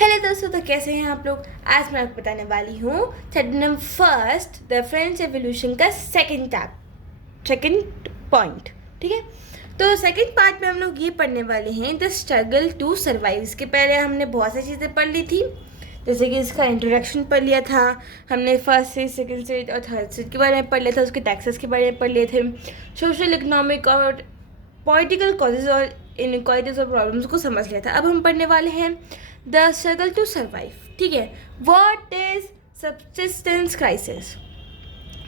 Hello दोस्तों, तो कैसे हैं आप लोग। आज मैं आपको बताने वाली हूँ chapter first the French evolution का सेकंड पॉइंट। ठीक है, तो सेकंड पार्ट में हम लोग ये पढ़ने वाले हैं द स्ट्रगल टू सर्वाइव। इसके पहले हमने बहुत सारी चीज़ें पढ़ ली थी, जैसे कि इसका इंट्रोडक्शन पढ़ लिया था हमने, फर्स्ट स्टेज, सेकंड स्टेज और थर्ड स्टेज के बारे में पढ़ लिया था, उसके टैक्सेस के बारे में पढ़ लिए थे, सोशल इकोनॉमिक और पॉलिटिकल कॉजेज और इनक्वालिटीज और प्रॉब्लम्स को समझ लिया था। अब हम पढ़ने वाले हैं द स्ट्रगल टू सर्वाइव। ठीक है, व्हाट इज सब्सिस्टेंस क्राइसिस।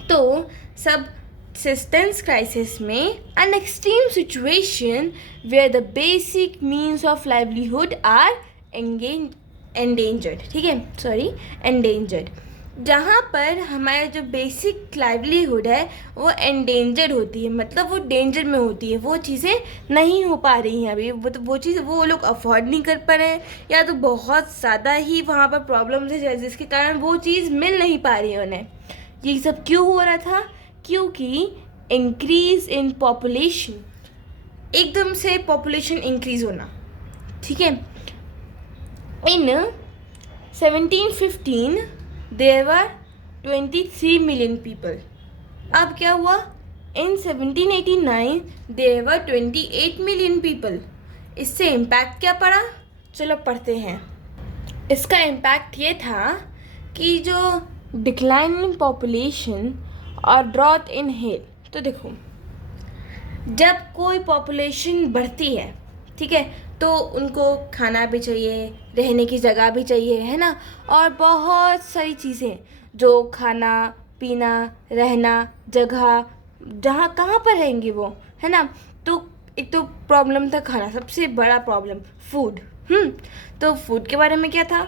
तो सब्सिस्टेंस क्राइसिस में an extreme situation where the basic means of livelihood are endangered. ठीक है, एंडेंजर्ड, जहाँ पर हमारा जो बेसिक लाइवलीहुड है वो एंडेंजर्ड होती है, मतलब वो डेंजर में होती है, वो चीज़ें नहीं हो पा रही हैं अभी, वो चीज़ वो लोग अफोर्ड नहीं कर पा रहे हैं, या तो बहुत ज़्यादा ही वहाँ पर प्रॉब्लम्स है जिसके कारण वो चीज़ मिल नहीं पा रही है उन्हें। ये सब क्यों हो रहा था? क्योंकि इंक्रीज इन पॉपुलेशन, एकदम से पॉपुलेशन इंक्रीज होना। ठीक है, इन 1715 there were 23 million people. अब क्या हुआ? In 1789 there were 28 million people. इससे इम्पैक्ट क्या पड़ा? चलो पढ़ते हैं। इसका इम्पैक्ट ये था कि जो डिक्लाइन इन पॉपुलेशन और ड्रॉथ इन हेल्थ। तो देखो, जब कोई पॉपुलेशन बढ़ती है, ठीक है, तो उनको खाना भी चाहिए, रहने की जगह भी चाहिए, है ना, और बहुत सारी चीज़ें, जो खाना पीना रहना जगह, जहाँ कहाँ पर रहेंगे वो, है ना। तो एक तो प्रॉब्लम था खाना, सबसे बड़ा प्रॉब्लम फूड। तो फूड के बारे में क्या था,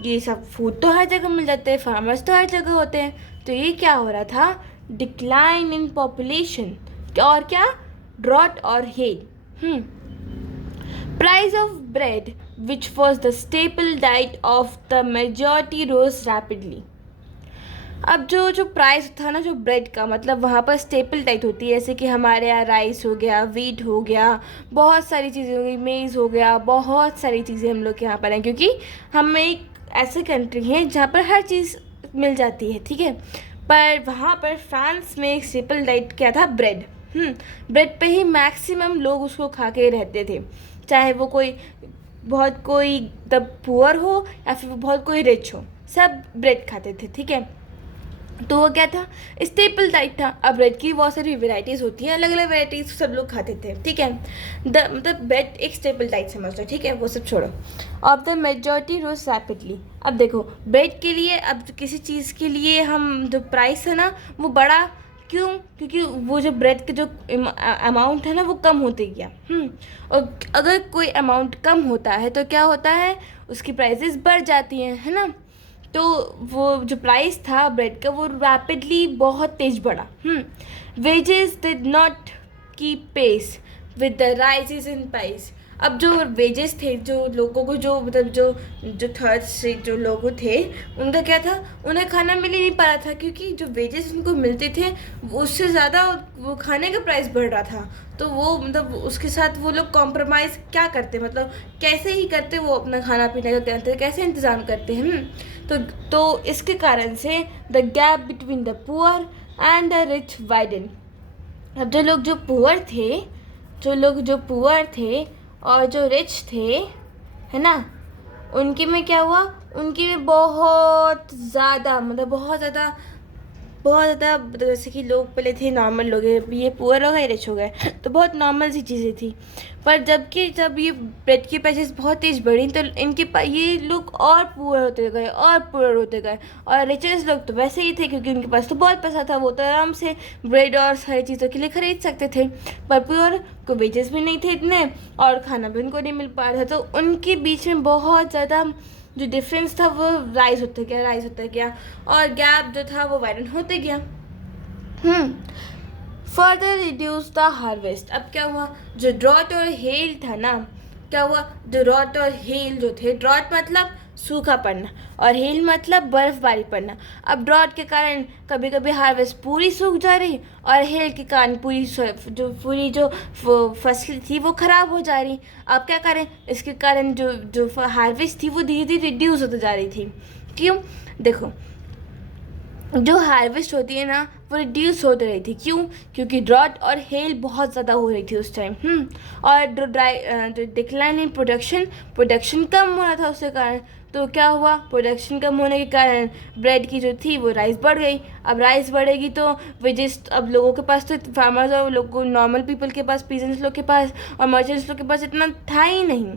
ये सब फूड तो हर जगह मिल जाते हैं, फार्मर्स तो हर जगह होते हैं। तो ये क्या हो रहा था? डिक्लाइन इन पॉपुलेशन और क्या, ड्रॉट और hello. Price of bread, which was the staple diet of the majority, rose rapidly. अब जो प्राइस था ना, जो ब्रेड का, मतलब वहाँ पर स्टेपल डाइट होती है, जैसे कि हमारे यहाँ राइस हो गया, वीट हो गया, बहुत सारी चीज़ें हो गई, मेज़ हो गया, बहुत सारी चीज़ें हम लोग के यहाँ पर हैं, क्योंकि हम एक ऐसी कंट्री है जहाँ पर हर चीज़ मिल जाती है। ठीक है, पर वहाँ पर फ्रांस में एक स्टेपल डाइट क्या था? ब्रेड। ब्रेड पे ही मैक्सिमम लोग उसको खा के रहते थे, चाहे वो बहुत कोई द पुअर हो या फिर वो बहुत कोई रिच हो, सब ब्रेड खाते थे। ठीक है, तो वो क्या था? स्टेपल डाइट था। अब ब्रेड की बहुत सारी वेराइटीज़ होती हैं, अलग अलग वेराइटीज़ सब लोग खाते थे। ठीक है, मतलब ब्रेड एक स्टेपल डाइट समझ लो। ठीक है, वो सब छोड़ो। Of the majority rose rapidly. अब देखो, ब्रेड के लिए, अब किसी चीज़ के लिए हम जो प्राइस है ना वो बढ़ा, क्यों? क्योंकि वो जो ब्रेड का जो अमाउंट है ना वो कम होते गया। और अगर कोई अमाउंट कम होता है तो क्या होता है? उसकी प्राइसेस बढ़ जाती हैं, है ना। तो वो जो प्राइस था ब्रेड का वो रैपिडली बहुत तेज बढ़ा। Wages did not keep pace with the rises in price. अब जो वेजेस थे, जो लोगों को, जो मतलब जो थर्ड से जो लोग थे, उनका क्या था? उन्हें खाना मिल ही नहीं पा रहा था, क्योंकि जो वेजेस उनको मिलते थे उससे ज़्यादा वो खाने का प्राइस बढ़ रहा था। तो वो मतलब उसके साथ वो लोग कॉम्प्रोमाइज़ क्या करते, मतलब कैसे ही करते, वो अपना खाना पीने का करते, कैसे इंतज़ाम करते हैं। तो इसके कारण से the gap between the poor and the rich widen. अब जो पुअर थे और जो रिच थे, है ना, उनके में क्या हुआ? उनके में बहुत ज़्यादा, मतलब बहुत ज़्यादा, जैसे कि लोग पहले थे नॉर्मल लोग, ये पुअर हो गए, रिच हो गए, तो बहुत नॉर्मल सी चीज़ें थी। पर जब ये ब्रेड की प्राइसेस बहुत तेज़ बढ़ी तो ये लोग और पुअर होते गए और पुअर होते गए, और रिचेस्ट लोग तो वैसे ही थे, क्योंकि उनके पास तो बहुत पैसा था, वो तो आराम से ब्रेड और सारी चीज़ों के लिए ख़रीद सकते थे। पर पुअर को वेजेस भी नहीं थे इतने, और खाना भी उनको नहीं मिल पा रहा था, तो उनके बीच में बहुत ज़्यादा जो डिफरेंस था वो राइज होता गया, और गैप जो था वो वाइडन होते गया। Further reduce the harvest. अब क्या हुआ? जो ड्रॉट और हेल था ना, क्या हुआ? जो ड्रॉट और हेल जो थे, ड्रॉट मतलब सूखा पड़ना, और हेल मतलब बर्फबारी पड़ना। अब ड्रॉट के कारण कभी कभी हार्वेस्ट पूरी सूख जा रही, और हेल के कारण पूरी जो फसल थी वो ख़राब हो जा रही। अब क्या करें, इसके कारण जो जो हार्वेस्ट थी वो धीरे धीरे रिड्यूस होती जा रही थी। क्यों? देखो, जो हार्वेस्ट होती है ना वो रिड्यूस हो रही थी। क्यों? क्योंकि ड्रॉट और हेल बहुत ज़्यादा हो रही थी उस टाइम। और जो डिक्लाइन इन प्रोडक्शन कम हो रहा था उसके कारण। तो क्या हुआ, प्रोडक्शन कम होने के कारण ब्रेड की जो थी वो राइस बढ़ गई। अब राइस बढ़ेगी तो वेजेस, अब लोगों के पास तो फार्मर्स और लोगों नॉर्मल पीपल के पास, पीजेंट्स लोग के पास और मर्चेंट्स लोग के पास इतना था ही नहीं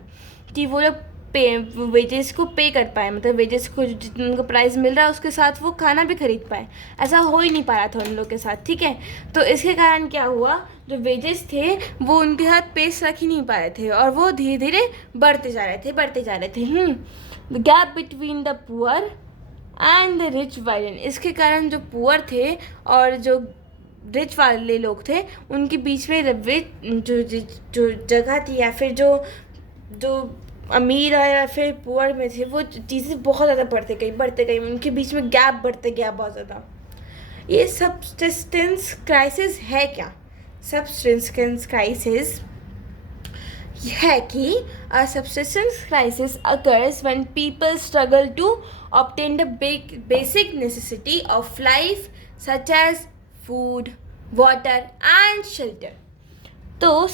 कि वो लोग वेजेस को पे कर पाए, मतलब वेजेस को जितना उनको प्राइस मिल रहा है उसके साथ वो खाना भी खरीद पाए। ऐसा हो ही नहीं पा रहा था उन लोग के साथ, ठीक है। तो इसके कारण क्या हुआ, जो वेजेस थे वो उनके साथ पेस रख ही नहीं पा रहे थे, और वो धीरे धीरे बढ़ते जा रहे थे। The gap between the poor and the rich widen. इसके कारण जो पुअर थे और जो रिच वाले लोग थे उनके बीच में जो जगह थी, या फिर जो अमीर या फिर पुअर में थे, वो चीज़ें बहुत ज़्यादा बढ़ते गई, उनके बीच में गैप बढ़ते गया बहुत ज़्यादा। ये सब्सिस्टेंस क्राइसिस है क्या? सब्सिस्टेंस क्राइसिस है कि a subsistence crisis occurs when people struggle to obtain the basic necessity of life such as food, water and shelter. तो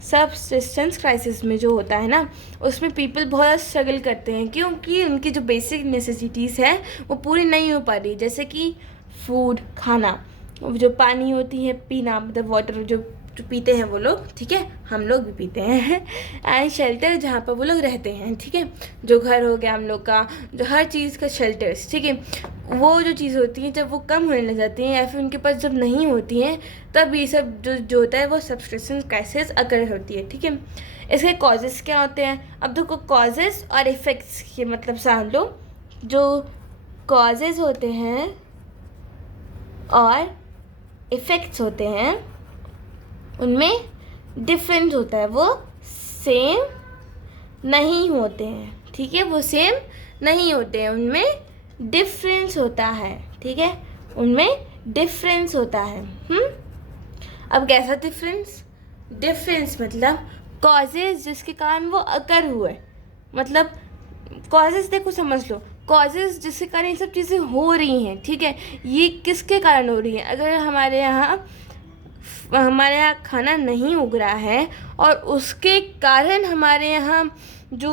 सब्सिस्टेंस क्राइसिस में जो होता है ना, उसमें पीपल बहुत स्ट्रगल करते हैं, क्योंकि उनकी जो बेसिक नेसेसिटीज़ हैं वो पूरी नहीं हो पा रही। जैसे कि फूड, खाना, जो पानी होती है पीना, मतलब वाटर जो पीते हैं वो लोग, ठीक है, हम लोग भी पीते हैं। एंड शेल्टर, जहाँ पर वो लोग रहते हैं, ठीक है, जो घर हो गया हम लोग का, जो हर चीज़ का शेल्टर्स, ठीक है। वो जो चीज़ होती है जब वो कम होने लग जाती हैं या फिर उनके पास जब नहीं होती हैं, तब ये सब जो होता है वो सब्सिस्टेंस क्राइसिस अकर होती है, ठीक है। इसके कॉजेज़ क्या होते हैं? अब देखो, कॉजेज़ और इफ़ेक्ट्स के मतलब समझ लो। जो कॉजेज़ होते हैं और इफ़ेक्ट्स होते हैं उनमें डिफरेंस होता है, वो सेम नहीं होते हैं, ठीक है, वो सेम नहीं होते हैं, उनमें डिफरेंस होता है, ठीक है, उनमें डिफरेंस होता है। अब कैसा डिफरेंस मतलब कॉजेज़ जिसके कारण वो अकर हुए, मतलब कॉजेज़ देखो समझ लो, कॉजेज़ जिसके कारण ये सब चीज़ें हो रही हैं, ठीक है, ये किसके कारण हो रही हैं? अगर हमारे यहाँ खाना नहीं उग रहा है और उसके कारण हमारे यहाँ जो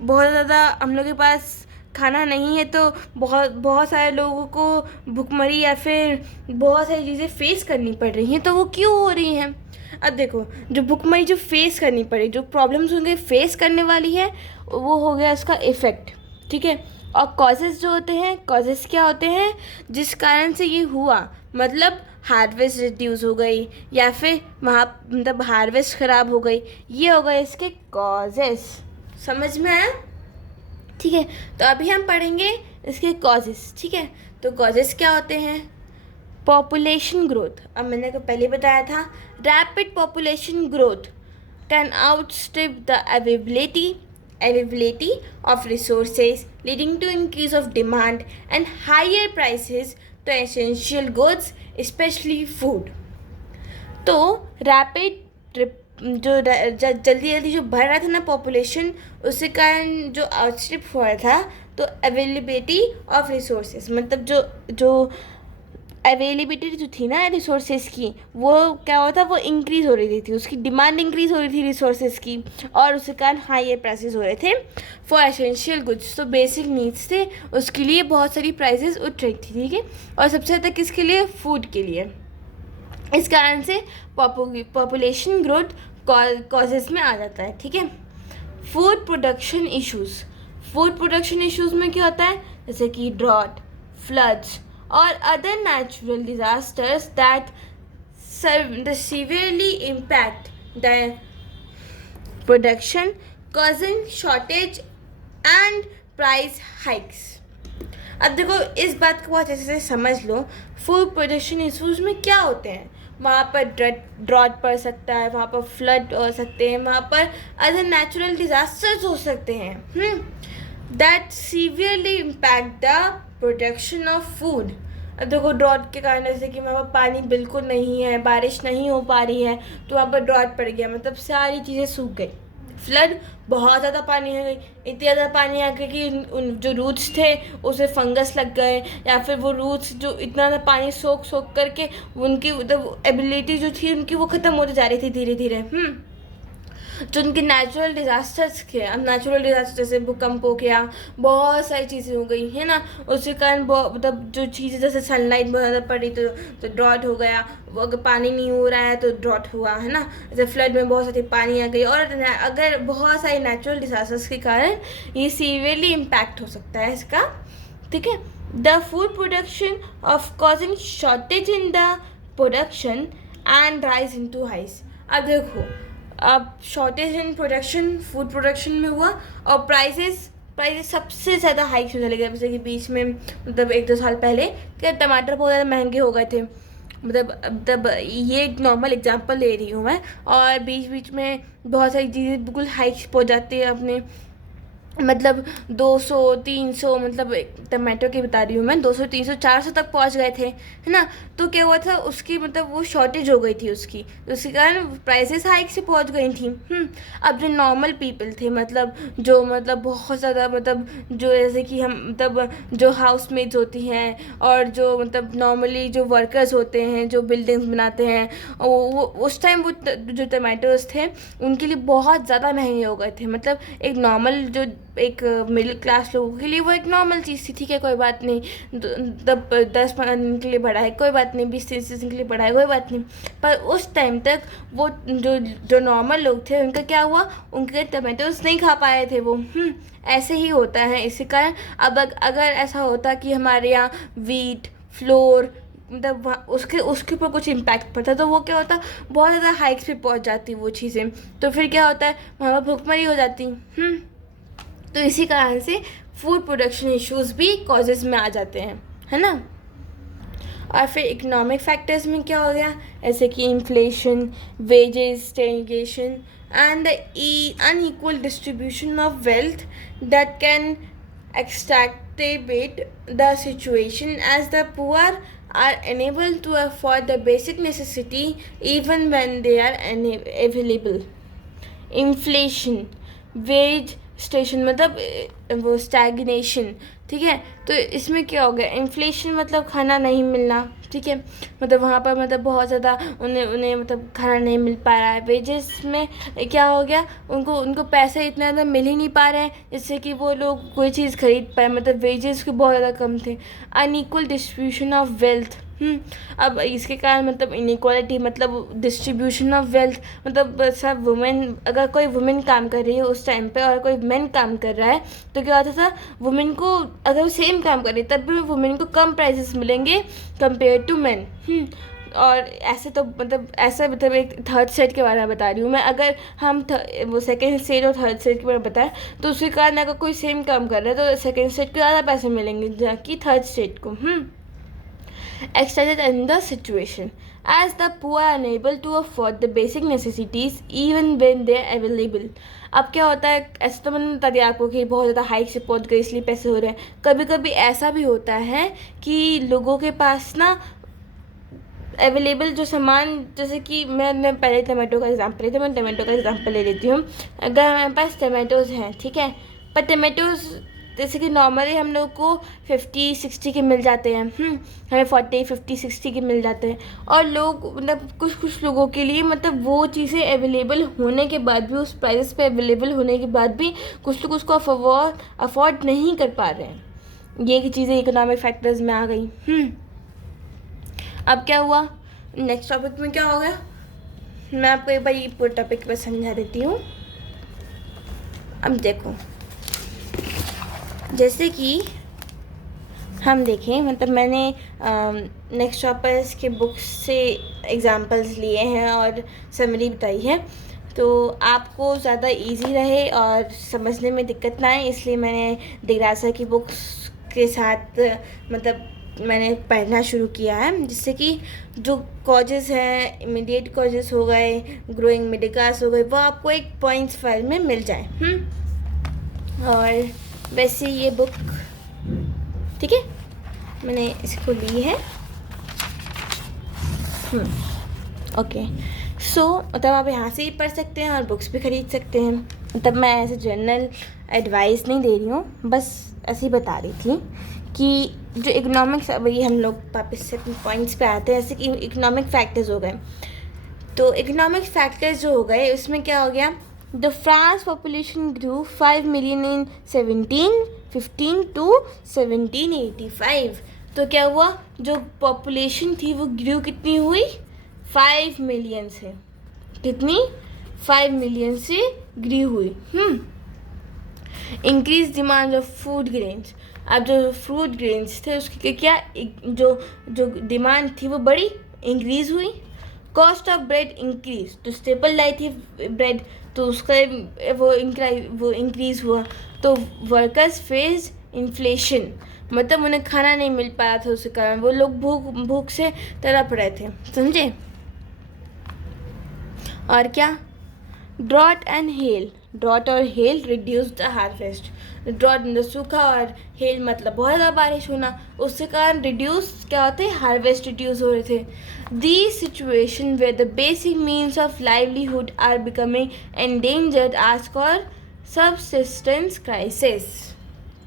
बहुत ज़्यादा हम लोग के पास खाना नहीं है, तो बहुत सारे लोगों को भुखमरी या फिर बहुत सारी चीज़ें फेस करनी पड़ रही हैं। तो वो क्यों हो रही हैं? अब देखो, जो भुखमरी जो फेस करनी पड़ी, जो प्रॉब्लम्स उनके फेस करने वाली है, वो हो गया इसका इफ़ेक्ट, ठीक है। और कॉजेज़ जो होते हैं, कॉजेज़ क्या होते हैं? जिस कारण से ये हुआ, मतलब हार्वेस्ट रिड्यूस हो गई या फिर वहाँ मतलब हार्वेस्ट ख़राब हो गई, ये हो गए इसके कॉजेज़। समझ में आया? ठीक है, तो अभी हम पढ़ेंगे इसके कॉजेज़, ठीक है। तो कॉजेज़ क्या होते हैं? पॉपुलेशन ग्रोथ, अब मैंने को पहले बताया था, rapid population growth can outstrip the availability of resources, leading to increase of demand and higher prices to essential goods, especially food. तो रैपिड जो जल्दी जो बढ़ रहा था ना पॉपुलेशन, उसके कारण जो आउटस्ट्रिप हो रहा था, तो अवेलेबिलिटी ऑफ रिसोर्सेज, मतलब जो अवेलेबिलिटी जो थी ना रिसोर्सेज की, वो क्या होता, वो इंक्रीज़ हो रही थी, उसकी डिमांड इंक्रीज़ हो रही थी रिसोर्सेज की, और उसके कारण हायर प्राइसेस हो रहे थे फॉर एसेंशियल गुड्स। तो बेसिक नीड्स थे, उसके लिए बहुत सारी प्राइसेस उठ रही थी, ठीक है। और सबसे ज़्यादा किसके लिए? फूड के लिए। इस कारण से पॉपुलेशन ग्रोथ कॉजेज़ में आ जाता है, ठीक है। फूड प्रोडक्शन इश्यूज़ में क्या होता है? जैसे कि drought, floods or other natural disasters that severely impact the production, causing shortage and price hikes. अब देखो, इस बात को बहुत अच्छे से समझ लो। फूड प्रोडक्शन इशूज़ में क्या होते हैं? वहाँ पर ड्रॉट पड़ सकता है, वहाँ पर फ्लड हो सकते हैं, वहाँ पर अदर नेचुरल डिजास्टर्स हो सकते हैं that severely impact the production of food. अब देखो ड्रॉट के कारण, जैसे कि वहाँ पर पानी बिल्कुल नहीं है, बारिश नहीं हो पा रही है, तो वहाँ पर ड्रॉट पड़ गया, मतलब सारी चीज़ें सूख गई। फ्लड, बहुत ज़्यादा पानी आ गई, इतनी ज़्यादा पानी आ गया कि उन जो रूट्स थे उसे फंगस लग गए, या फिर वो रूट्स जो इतना ज़्यादा पानी सोख करके उनकी मतलब एबिलिटी जो थी उनकी वो ख़त्म होती जा रही थी धीरे धीरे। जो उनके नेचुरल डिज़ास्टर्स थे, अब नेचुरल डिज़ास्टर जैसे भूकंप हो गया, बहुत सारी चीज़ें हो गई है ना, उसके कारण मतलब जो चीज़ें जैसे सनलाइट बहुत ज़्यादा पड़ी तो ड्रॉट हो गया, वो अगर पानी नहीं हो रहा है तो ड्रॉट हुआ है ना, जैसे फ्लड में बहुत सारी पानी आ गई। और अगर बहुत सारे नेचुरल डिज़ास्टर्स के कारण ये सीवियरली इम्पैक्ट हो सकता है इसका, ठीक है। The food production of causing shortage in the production and rise in to highs. अब देखो, अब shortage in production, food production में हुआ, और प्राइसेस सबसे ज़्यादा हाइक हो चले गए। जैसे कि बीच में मतलब 1-2 साल पहले क्या टमाटर बहुत ज़्यादा महंगे हो गए थे, मतलब ये एक नॉर्मल एग्जांपल ले रही हूँ मैं, और बीच बीच में बहुत सारी चीज़ें बिल्कुल हाइक पहुँच जाती है अपने, मतलब 200-300, मतलब टमाटो की बता रही हूँ मैं, 200-300-400 तक पहुँच गए थे, है ना। तो क्या हुआ था, उसकी मतलब वो शॉर्टेज हो गई थी उसकी, तो उसके कारण प्राइसेस हाइक से पहुँच गई थी। अब जो नॉर्मल पीपल थे, मतलब जो मतलब बहुत ज़्यादा, मतलब जो जैसे कि हम मतलब जो हाउसमेट्स होती हैं, और जो मतलब नॉर्मली जो वर्कर्स होते हैं जो बिल्डिंग्स बनाते हैं, वो उस टाइम वो जो टमाटोज थे उनके लिए बहुत ज़्यादा महंगे हो गए थे। मतलब एक नॉर्मल जो एक मिडिल क्लास लोगों के लिए वो एक नॉर्मल चीज़ थी, ठीक है, कोई बात नहीं, 10-15 दिन के लिए बढ़ा है कोई बात नहीं, 20-30 दिन के लिए बढ़ा है कोई बात नहीं। पर उस टाइम तक वो जो नॉर्मल लोग थे उनका क्या हुआ, उनके टमाटोज नहीं खा पाए थे वो। ऐसे ही होता है। इसी कारण अब अगर ऐसा होता कि हमारे यहाँ वीट, फ्लोर, मतलब उसके ऊपर कुछ इम्पैक्ट पड़ता, तो वो क्या होता, बहुत ज़्यादा हाइक्स पे पहुँच जाती वो चीज़ें, तो फिर क्या होता है, वहाँ पर भुखमरी हो जाती। तो इसी कारण से फूड प्रोडक्शन इश्यूज भी कॉजेज़ में आ जाते हैं, है ना। और फिर इकोनॉमिक फैक्टर्स में क्या हो गया, ऐसे कि inflation, wages, stagnation and the unequal distribution of wealth that can exacerbate the situation as the poor are unable to afford the basic necessity even when they are available. Inflation, wage stagnation, मतलब वो stagnation, ठीक है। तो इसमें क्या हो गया, inflation मतलब खाना नहीं मिलना, ठीक है, मतलब वहाँ पर मतलब बहुत ज़्यादा उन्हें मतलब खाना नहीं मिल पा रहा है। वेजेस में क्या हो गया, उनको पैसे इतना ज़्यादा मिल ही नहीं पा रहे हैं जिससे कि वो लोग कोई चीज़ खरीद पाए, मतलब वेजेस के बहुत ज़्यादा कम थे। अनइक्वल डिस्ट्रीब्यूशन ऑफ वेल्थ, अब इसके कारण मतलब इनइक्वालिटी, मतलब डिस्ट्रीब्यूशन ऑफ वेल्थ, मतलब सब वुमेन, अगर कोई वुमेन काम कर रही है उस टाइम पे और कोई मेन काम कर रहा है, तो क्या होता था, वुमेन को अगर वो सेम काम कर रही है तब भी वुमेन को कम प्राइसेस मिलेंगे कंपेयर टू मेन। और ऐसे तो मतलब ऐसा, मतलब एक थर्ड स्टेट के बारे में बता रही हूँ मैं, अगर हम वो सेकेंड स्टेट और थर्ड स्टेट के बारे में बताएं, तो उसके कारण अगर कोई सेम काम कर रहा है तो सेकेंड स्टेट को ज़्यादा पैसे मिलेंगे जबकि थर्ड स्टेट को। Extended in the situation as the poor are unable to afford the basic necessities even when they are available. अब क्या होता है, ऐसा तो मैंने बता दिया आपको कि बहुत ज़्यादा हाइक से पहुंच गई इसलिए पैसे हो रहे हैं। कभी कभी ऐसा भी होता है कि लोगों के पास ना अवेलेबल जो सामान, जैसे कि मैंने पहले टमाटो का एग्जांपल लिया था, मैं टमाटो का एग्जांपल ले लेती हूँ। अगर हमारे पास टमाटोज़ हैं, ठीक है, पर टमाटोज़ जैसे कि नॉर्मली हम लोग को 50-60 के मिल जाते हैं, हमें 40-50-60 के मिल जाते हैं। और लोग मतलब कुछ लोगों के लिए मतलब वो चीज़ें अवेलेबल होने के बाद भी, उस प्राइस पे अवेलेबल होने के बाद भी कुछ लोग उसको अफोर्ड नहीं कर पा रहे हैं। ये की चीज़ें इकोनॉमिक फैक्टर्स में आ गई। अब क्या हुआ, नेक्स्ट टॉपिक में क्या हो गया, मैं आपको एक बार ये पूरे टॉपिक पर समझा देती हूँ। अब देखो, जैसे कि हम देखें, मतलब मैंने नेक्स्ट टॉपर्स के बुक्स से एग्जांपल्स लिए हैं और समरी बताई है, तो आपको ज़्यादा इजी रहे और समझने में दिक्कत ना आए, इसलिए मैंने दिग्रासा की बुक्स के साथ मतलब मैंने पढ़ना शुरू किया है, जिससे कि जो कॉजेज़ हैं, इमीडिएट कॉजेज़ हो गए, ग्रोइंग मिडिल क्लास हो गए, वो आपको एक पॉइंट्स फाइल में मिल जाए। और वैसे ये बुक, ठीक है, मैंने इसको ली है। ओके, सो मतलब आप यहाँ से ही पढ़ सकते हैं और बुक्स भी ख़रीद सकते हैं। मतलब मैं ऐसे जनरल एडवाइस नहीं दे रही हूँ, बस ऐसे ही बता रही थी कि जो इकोनॉमिक्स, वही हम लोग वापस से पॉइंट्स पे आते हैं, जैसे कि इकोनॉमिक फैक्टर्स हो गए। तो इकोनॉमिक फैक्टर्स जो हो गए, उसमें क्या हो गया, the France population grew 5 million in 1715 to 1785। तो क्या हुआ, जो पॉपुलेशन थी वो ग्रू कितनी हुई, 5 मिलियन से, कितनी, 5 मिलियन से ग्रू हुई। Increase demand of food grains. अब जो फ्रूट ग्रेन्स थे उसकी क्या जो डिमांड थी वो बड़ी, इंक्रीज हुई। कॉस्ट ऑफ ब्रेड इंक्रीज, तो स्टेपल लाई थी ब्रेड, तो उसका वो इंक्रीज हुआ। तो वर्कर्स फेस इन्फ्लेशन, मतलब उन्हें खाना नहीं मिल पाया था, उसके कारण वो लोग भूख से तड़प रहे थे, समझे। और क्या, ड्रॉट एंड हेल, ड्रॉट और hail reduce the harvest. Drought मतलब सूखा और हेल मतलब बहुत ज़्यादा बारिश होना, उसके कारण रिड्यूस क्या होते हैं, हार्वेस्ट रिड्यूस हो रहे थे। The situation where the basic means of livelihood are becoming endangered is call subsistence crisis,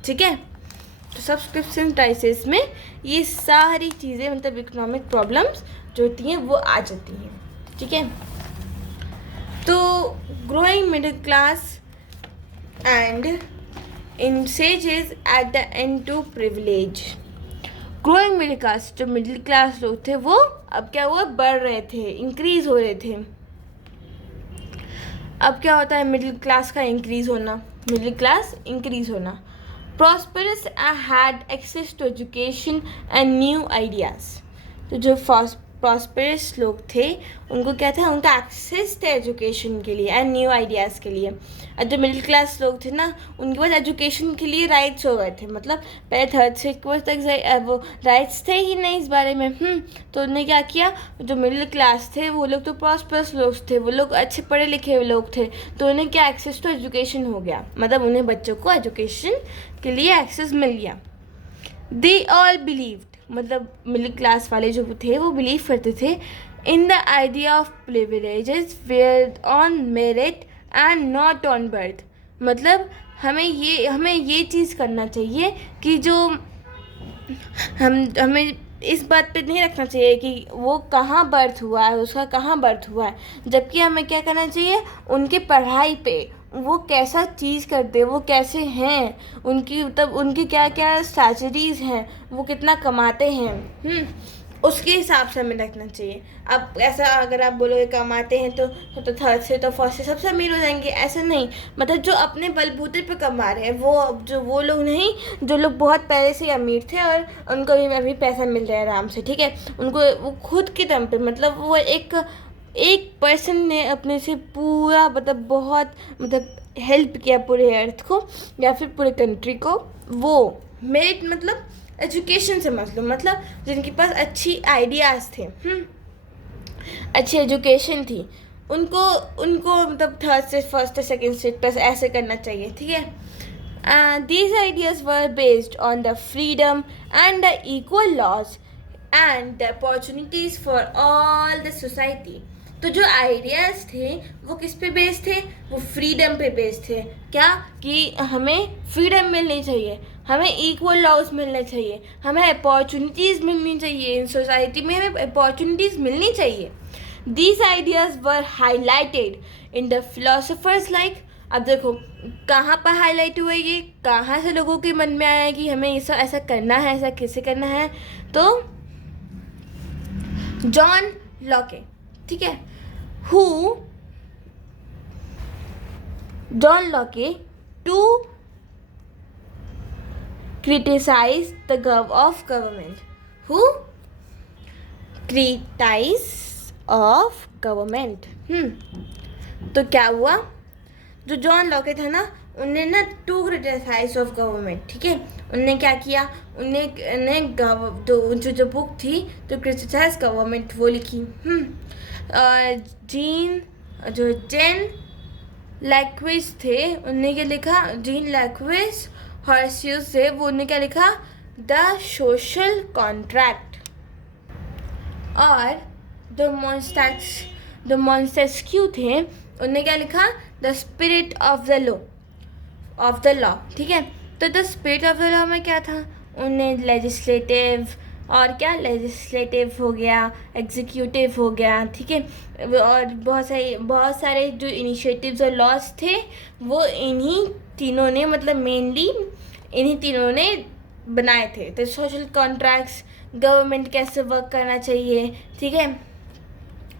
ठीक है। तो सबसिस्टेंस क्राइसिस में ये सारी चीज़ें, मतलब इकोनॉमिक प्रॉब्लम्स जो होती हैं वो आ जाती हैं, ठीक है। तो growing middle class and ensages at the end to privilege। Growing middle class, जो मिडिल क्लास लोग थे वो अब क्या हुआ, बढ़ रहे थे, इंक्रीज हो रहे थे। अब क्या होता है मिडिल क्लास का इंक्रीज होना, मिडिल क्लास इंक्रीज होना। Prosperous had access to education and new ideas. तो जो प्रॉस्पेरस लोग थे उनको क्या था, उनका एक्सेस था एजुकेशन के लिए एंड न्यू आइडियाज़ के लिए। और जो मिडिल क्लास लोग थे ना, उनके पास एजुकेशन के लिए राइट्स हो गए थे, मतलब पहले थर्ड से फोर्थ तक वो राइट्स थे ही नहीं इस बारे में। तो उन्होंने क्या किया, जो मिडिल क्लास थे वो लोग तो प्रॉस्पेरस लोग थे, वो लोग अच्छे पढ़े लिखे हुए लोग थे, तो उन्हें क्या एक्सेस टू एजुकेशन हो गया, मतलब उन्हें बच्चों को एजुकेशन के लिए एक्सेस मिल गया। दे ऑल बिलीव्ड, मतलब मिडिल क्लास वाले जो थे वो बिलीव करते थे in the idea of privileges were on merit and not on birth. मतलब हमें ये चीज़ करना चाहिए कि जो हमें इस बात पे नहीं रखना चाहिए कि वो कहाँ बर्थ हुआ है, उसका कहाँ बर्थ हुआ है, जबकि हमें क्या करना चाहिए, उनके पढ़ाई पे, वो कैसा चीज़ करते, वो कैसे हैं, उनकी मतलब उनकी क्या क्या स्ट्रैटेजीज़ हैं, वो कितना कमाते हैं, उसके हिसाब से हमें रखना चाहिए। अब ऐसा अगर आप बोलोगे कमाते हैं तो थर्ड से तो फर्स्ट से सबसे अमीर हो जाएंगे, ऐसा नहीं। मतलब जो अपने बलबूते पे कमा रहे हैं वो लोग नहीं, जो लोग बहुत पहले से अमीर थे और उनको भी अभी पैसा मिल रहा है आराम से, ठीक है। उनको वो खुद के दम पे, मतलब वो एक पर्सन ने अपने से पूरा मतलब बहुत मतलब हेल्प किया पूरे अर्थ को या फिर पूरे कंट्री को। वो मेरिट मतलब एजुकेशन समझ लो, मतलब जिनके पास अच्छी आइडियाज़ थे, अच्छी एजुकेशन थी, उनको मतलब थर्ड से फर्स्ट से सेकेंड स्टेज पर ऐसे करना चाहिए, ठीक है। These ideas were based on the freedom and the equal laws and the opportunities for all the society. तो जो आइडियाज़ थे वो किस पे बेस्ड थे, वो फ्रीडम पे बेस्ड थे। क्या कि हमें फ्रीडम मिलनी चाहिए, हमें इक्वल लॉज मिलने चाहिए, हमें अपॉर्चुनिटीज़ मिलनी चाहिए, इन सोसाइटी में हमें अपॉर्चुनिटीज़ मिलनी चाहिए। These ideas were highlighted in the philosophers like. अब देखो कहाँ पर हाईलाइट हुए, ये कहाँ से लोगों के मन में आया कि हमें ये ऐसा करना है, ऐसा कैसे करना है, तो जॉन लॉके, ठीक है, John Locke to criticize the government. Who criticize of government? तो क्या हुआ, जो जॉन लॉके था ना, उन्हें ना टू क्रिटिसाइज ऑफ गवर्नमेंट, ठीक है। उनने क्या किया, उन्हें जो बुक थी तो क्रिटिसाइज गवर्नमेंट वो लिखी। जेन लैक्विस थे, उनने क्या लिखा, जीन लैक्विस हॉर्सियस थे, वो उन्होंने क्या लिखा, द सोशल कॉन्ट्रैक्ट। और द मॉन्टेस्क्यू थे, उन्होंने क्या लिखा, the spirit of the law, ठीक है। तो the spirit of the law में क्या था, उन्हें लेजिस्लेटिव और क्या, लेजिस्लेटिव हो गया, एग्जीक्यूटिव हो गया, ठीक है। और बहुत सारे जो इनिशिएटिव्स और लॉज थे वो इन्हीं तीनों ने, मतलब मेनली इन्हीं तीनों ने बनाए थे। तो सोशल कॉन्ट्रैक्ट्स, गवर्नमेंट कैसे वर्क करना चाहिए, ठीक है।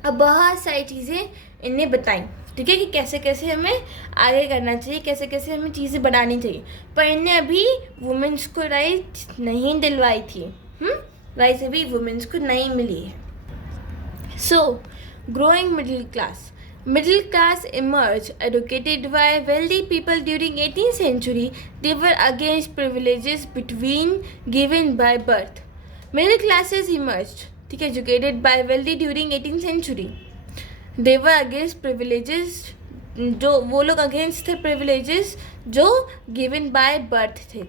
अब बहुत सारी चीज़ें इन्हें बताई, ठीक है, कि कैसे कैसे हमें आगे करना चाहिए, कैसे कैसे हमें चीज़ें बनानी चाहिए। पर इन्हें अभी वुमेन्स को राइट नहीं दिलवाई थी, राइट्स अभी वुमेन्स को नहीं मिली है। सो growing middle class emerged, educated by wealthy people during 18th century. They were against privileges given by birth. Middle classes emerged, ठीक है, educated by wealthy during 18th century. They were against privileges, जो वो लोग against थे privileges जो given by birth थे।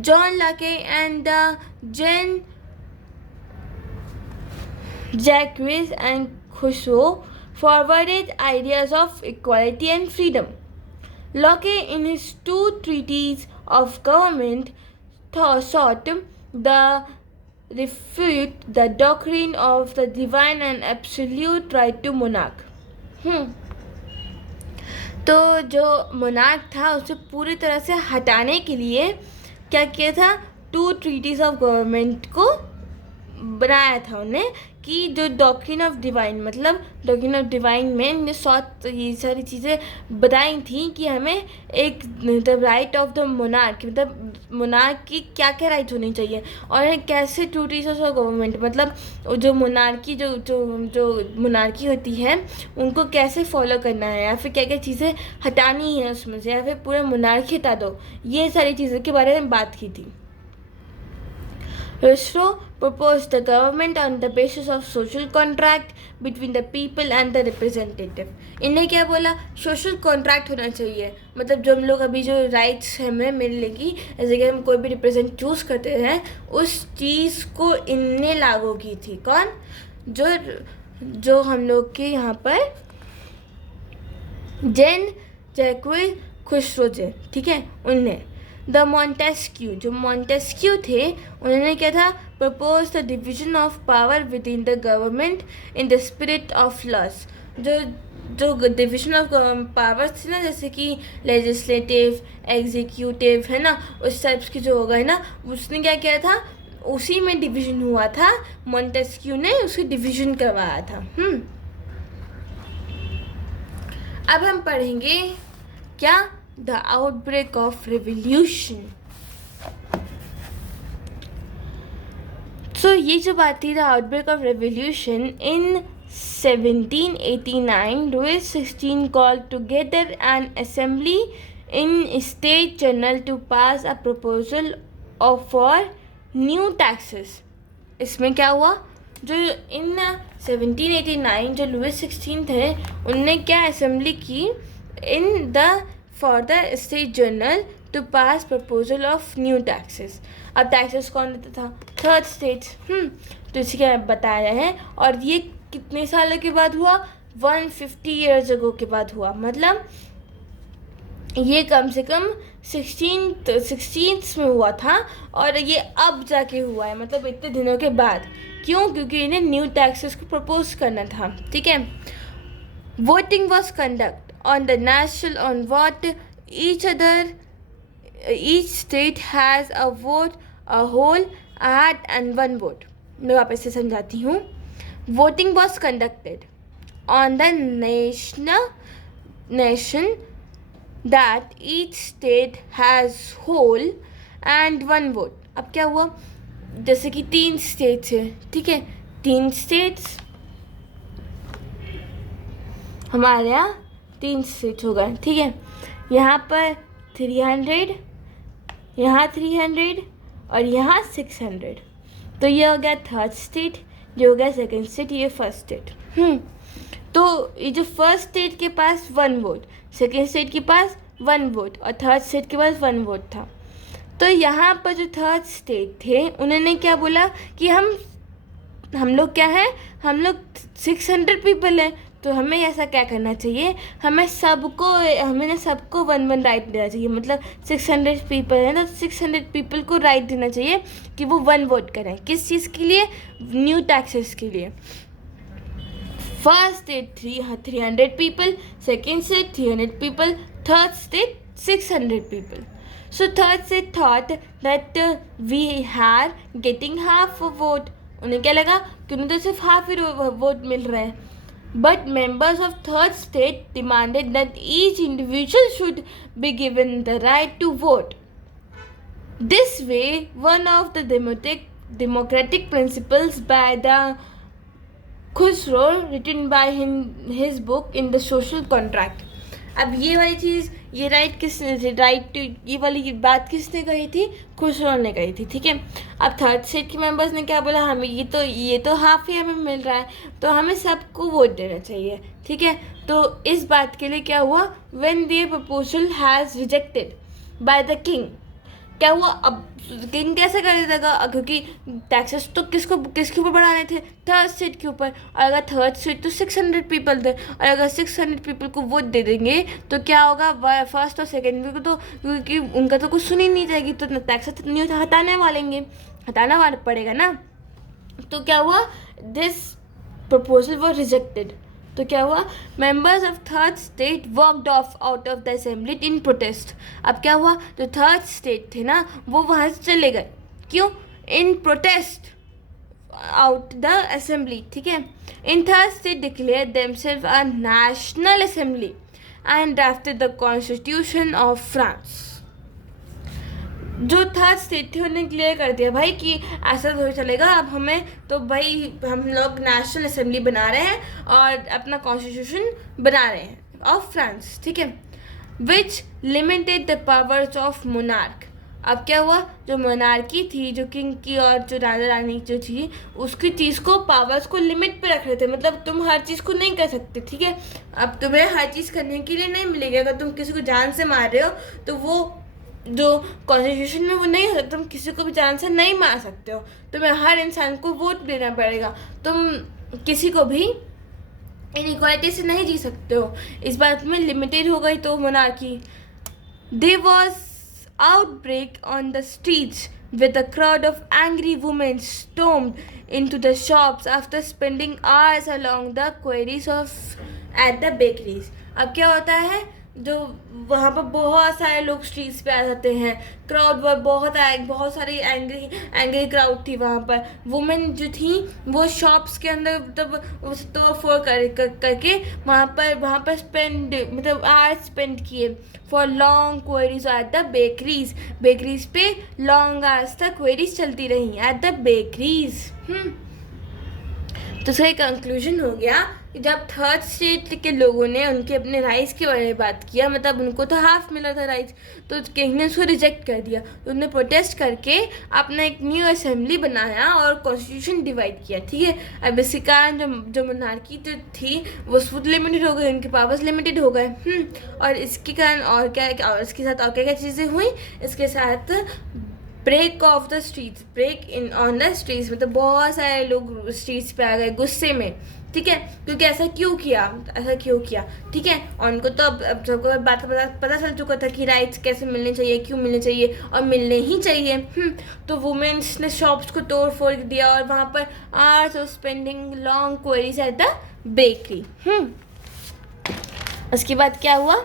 John Locke and Jean Jacques and Rousseau forwarded ideas of equality and freedom. Locke, in his two treatises of government, sought the refute the doctrine of the divine and absolute right to monarch. तो जो monarch था उसे पूरी तरह से हटाने के लिए क्या किया था, टू ट्रीटीज ऑफ गवर्नमेंट को बनाया था उन्हें, कि जो डॉक्ट्रिन ऑफ डिवाइन, मतलब डॉक्ट्रिन ऑफ डिवाइन में इन्हें ये सारी चीज़ें बताई थी कि हमें एक the right of the monarch, मतलब मोनार्क की क्या क्या राइट होनी चाहिए, और कैसे ट्रीटीज ऑफ गवर्नमेंट, मतलब जो मोनार्की जो मोनार्की होती है उनको कैसे फॉलो करना है, या फिर क्या क्या चीज़ें हटानी है उसमें से, या फिर पूरा मोनार्की हटा दो, ये सारी चीज़ों के बारे में बात की थी। Rousseau proposed the government on the basis of social contract between the people and the representative. इन्हें क्या बोला, सोशल कॉन्ट्रैक्ट होना चाहिए, मतलब जो हम लोग अभी जो राइट्स हमें मिलेगी, जैसे कि हम कोई भी रिप्रेजेंट चूज़ करते हैं, उस चीज़ को इनने लागू की थी। कौन, जो हम लोग के यहाँ पर जेन जैक्विस खुसरो, ठीक है, उनने। द मॉन्टेस्क्यू, जो मॉन्टेस्क्यू थे, उन्होंने क्या था, propose the division of power within the government in the spirit of laws. जो डिविजन ऑफ पावर्स थी ना, जैसे कि लेजिस्लेटिव, एग्जीक्यूटिव, है ना, उस टाइप्स की जो होगा, है ना, उसने क्या किया था, उसी में डिवीजन हुआ था, मॉन्टेस्क्यू ने उसकी डिवीजन करवाया था। अब हम पढ़ेंगे क्या, The outbreak of revolution. So ये जो बात थी, the outbreak of revolution in 1789, Louis XVI called together an assembly in State Journal to pass a proposal for new taxes. इसमें क्या हुआ, जो इन 1789 जो लुइस 16 थे, उनने क्या असेंबली की in the for the state general to pass proposal of new taxes. अब टैक्सेस कौन देता था, थर्ड स्टेट्स। तो इसी क्या बताया है, और ये कितने सालों के बाद हुआ, 150 ईयर्स अगो के बाद हुआ, मतलब ये कम से कम 16th में हुआ था, और ये अब जाके हुआ है, मतलब इतने दिनों के बाद। क्यों, क्योंकि इन्हें न्यू टैक्सेस को प्रपोज करना था, ठीक है। Voting was conduct on the national on what each state has a vote, a whole, a hat and one vote. मैं वापस से समझाती हूँ। Voting was conducted on the nation that each state has whole and one vote. अब क्या हुआ, जैसे कि 3 स्टेट्स हैं, ठीक है, 3 स्टेट्स हमारे यहाँ 3 स्टेट हो गए, ठीक है। यहाँ पर 300, यहाँ 300 और यहाँ 600। तो ये हो गया थर्ड स्टेट, ये हो गया सेकंड स्टेट, ये फर्स्ट स्टेट। तो ये जो फर्स्ट स्टेट के पास 1 वोट, सेकंड स्टेट के पास 1 वोट और थर्ड स्टेट के पास 1 वोट था। तो यहाँ पर जो थर्ड स्टेट थे उन्होंने क्या बोला कि हम लोग क्या है, हम लोग 600 पीपल हैं, तो हमें ऐसा क्या करना चाहिए, हमें सबको 1 राइट देना चाहिए। मतलब 600 पीपल हैं तो 600 पीपल को राइट देना चाहिए कि वो 1 वोट करें। किस चीज़ के लिए? न्यू टैक्सेस के लिए। First state 300 people, second state 300 people, third state 600 people. So third state thought that we are getting half a vote. उन्हें क्या लगा कि उन्हें तो सिर्फ हाफ ही वोट मिल रहे हैं. But members of third state demanded that each individual should be given the right to vote. This way, one of the democratic principles by the Khusro, written by his book in the Social Contract. अब ये वाली चीज़, ये ये वाली बात किसने कही थी? खुसरो ने कही थी. ठीक है. अब थर्ड स्टेट के मेंबर्स ने क्या बोला, हमें ये तो हाफ ही हमें मिल रहा है, तो हमें सबको वोट देना चाहिए. ठीक है. तो इस बात के लिए क्या हुआ, when the proposal has rejected by the king, क्या हुआ, अब किंग कैसे कर देगा, क्योंकि टैक्सेस तो किसके ऊपर बढ़ाने थे, थर्ड स्टेट के ऊपर. और अगर थर्ड स्टेट तो 600 पीपल थे, और अगर 600 पीपल को वोट दे देंगे तो क्या होगा, फर्स्ट और सेकेंड को तो, क्योंकि उनका तो कुछ सुनी नहीं जाएगी, तो टैक्सेस तो नहीं हटाना पड़ेगा ना. तो क्या हुआ, दिस प्रपोजल वॉज रिजेक्टेड. तो क्या हुआ, members of third state walked off out of the assembly in protest. अब क्या हुआ, जो थर्ड स्टेट थे ना वो वहाँ से चले गए. क्यों? In protest out the assembly. ठीक है. In third state declare themselves a national assembly and drafted the constitution of France. जो थर्ड स्टेट थे उन्हें क्लियर कर दिया भाई कि ऐसा तो चलेगा, अब हमें तो भाई हम लोग नेशनल असेंबली बना रहे हैं और अपना कॉन्स्टिट्यूशन बना रहे हैं ऑफ फ्रांस. ठीक है. Which limited the powers of monarch. अब क्या हुआ, जो मोनार्की थी, जो किंग की और जो राजा रानी जो थी, उसकी चीज़ को, पावर्स को लिमिट पे रख रहे थे. मतलब तुम हर चीज़ को नहीं कर सकते. ठीक है. अब तुम्हें हर चीज़ करने के लिए नहीं मिलेगी. अगर तुम किसी को जान से मार रहे हो तो वो जो कॉन्स्टिट्यूशन में वो नहीं हो सकता, तुम किसी को भी जान से नहीं मार सकते हो. तुम्हें हर इंसान को वोट देना पड़ेगा. तुम किसी को भी इनइक्वालिटी से नहीं जी सकते हो. इस बात में लिमिटेड हो गई तो monarchy. There was outbreak on the streets with a crowd of angry women stormed into the shops after spending hours along the quays at the bakeries. अब क्या होता है, जो वहाँ पर बहुत सारे लोग स्ट्रीट्स पे आ जाते हैं. क्राउड बहुत सारी एंग्री क्राउड थी वहाँ पर. वुमेन जो थी वो शॉप्स के अंदर मतलब तोड़ फोड़ करके वहाँ पर मतलब आवर्स स्पेंड किए for long queries at the bakeries पे लॉन्ग आवर्स तक क्वेरीज चलती रही एट द बेकरीज. तो इसका कंक्लूजन हो गया कि जब थर्ड स्टेट के लोगों ने उनके अपने राइट्स के बारे में बात किया, मतलब उनको तो हाफ मिला था राइट्स, तो किंग ने उसको रिजेक्ट कर दिया. तो उन्होंने प्रोटेस्ट करके अपना एक न्यू असेंबली बनाया और कॉन्स्टिट्यूशन डिवाइड किया. ठीक है. अब इसके कारण जो मोनार्की जो थी वो खुद लिमिटेड हो गई, उनके पावर्स लिमिटेड हो गए. और इसके कारण और क्या, और इसके साथ और क्या क्या चीज़ें हुई, इसके साथ break of the streets, break in on the streets, मतलब बहुत सारे लोग स्ट्रीट्स पे आ गए गुस्से में. ठीक है. क्योंकि ऐसा क्यों किया. ठीक है. और उनको तो अब सबको बात पता चल चुका था कि राइट्स कैसे मिलने चाहिए, क्यों मिलने चाहिए, और मिलने ही चाहिए. तो वुमेन्स ने शॉप्स को तोड़ फोड़ दिया और वहाँ पर hours of spending long queries at the bakery. उसके बाद क्या हुआ,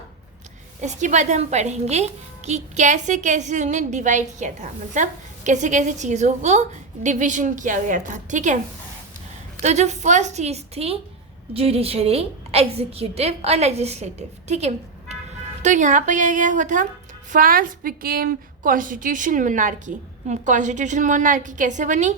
इसके बाद हम पढ़ेंगे कि कैसे कैसे उन्हें डिवाइड किया था, मतलब कैसे कैसे चीज़ों को डिवीज़न किया गया था. ठीक है. तो जो फर्स्ट चीज़ थी जुडिशरी, एग्जीक्यूटिव और लेजिस्लेटिव. ठीक है. तो यहाँ पर क्या हुआ था, France became constitution monarchy. Constitution monarchy कैसे बनी,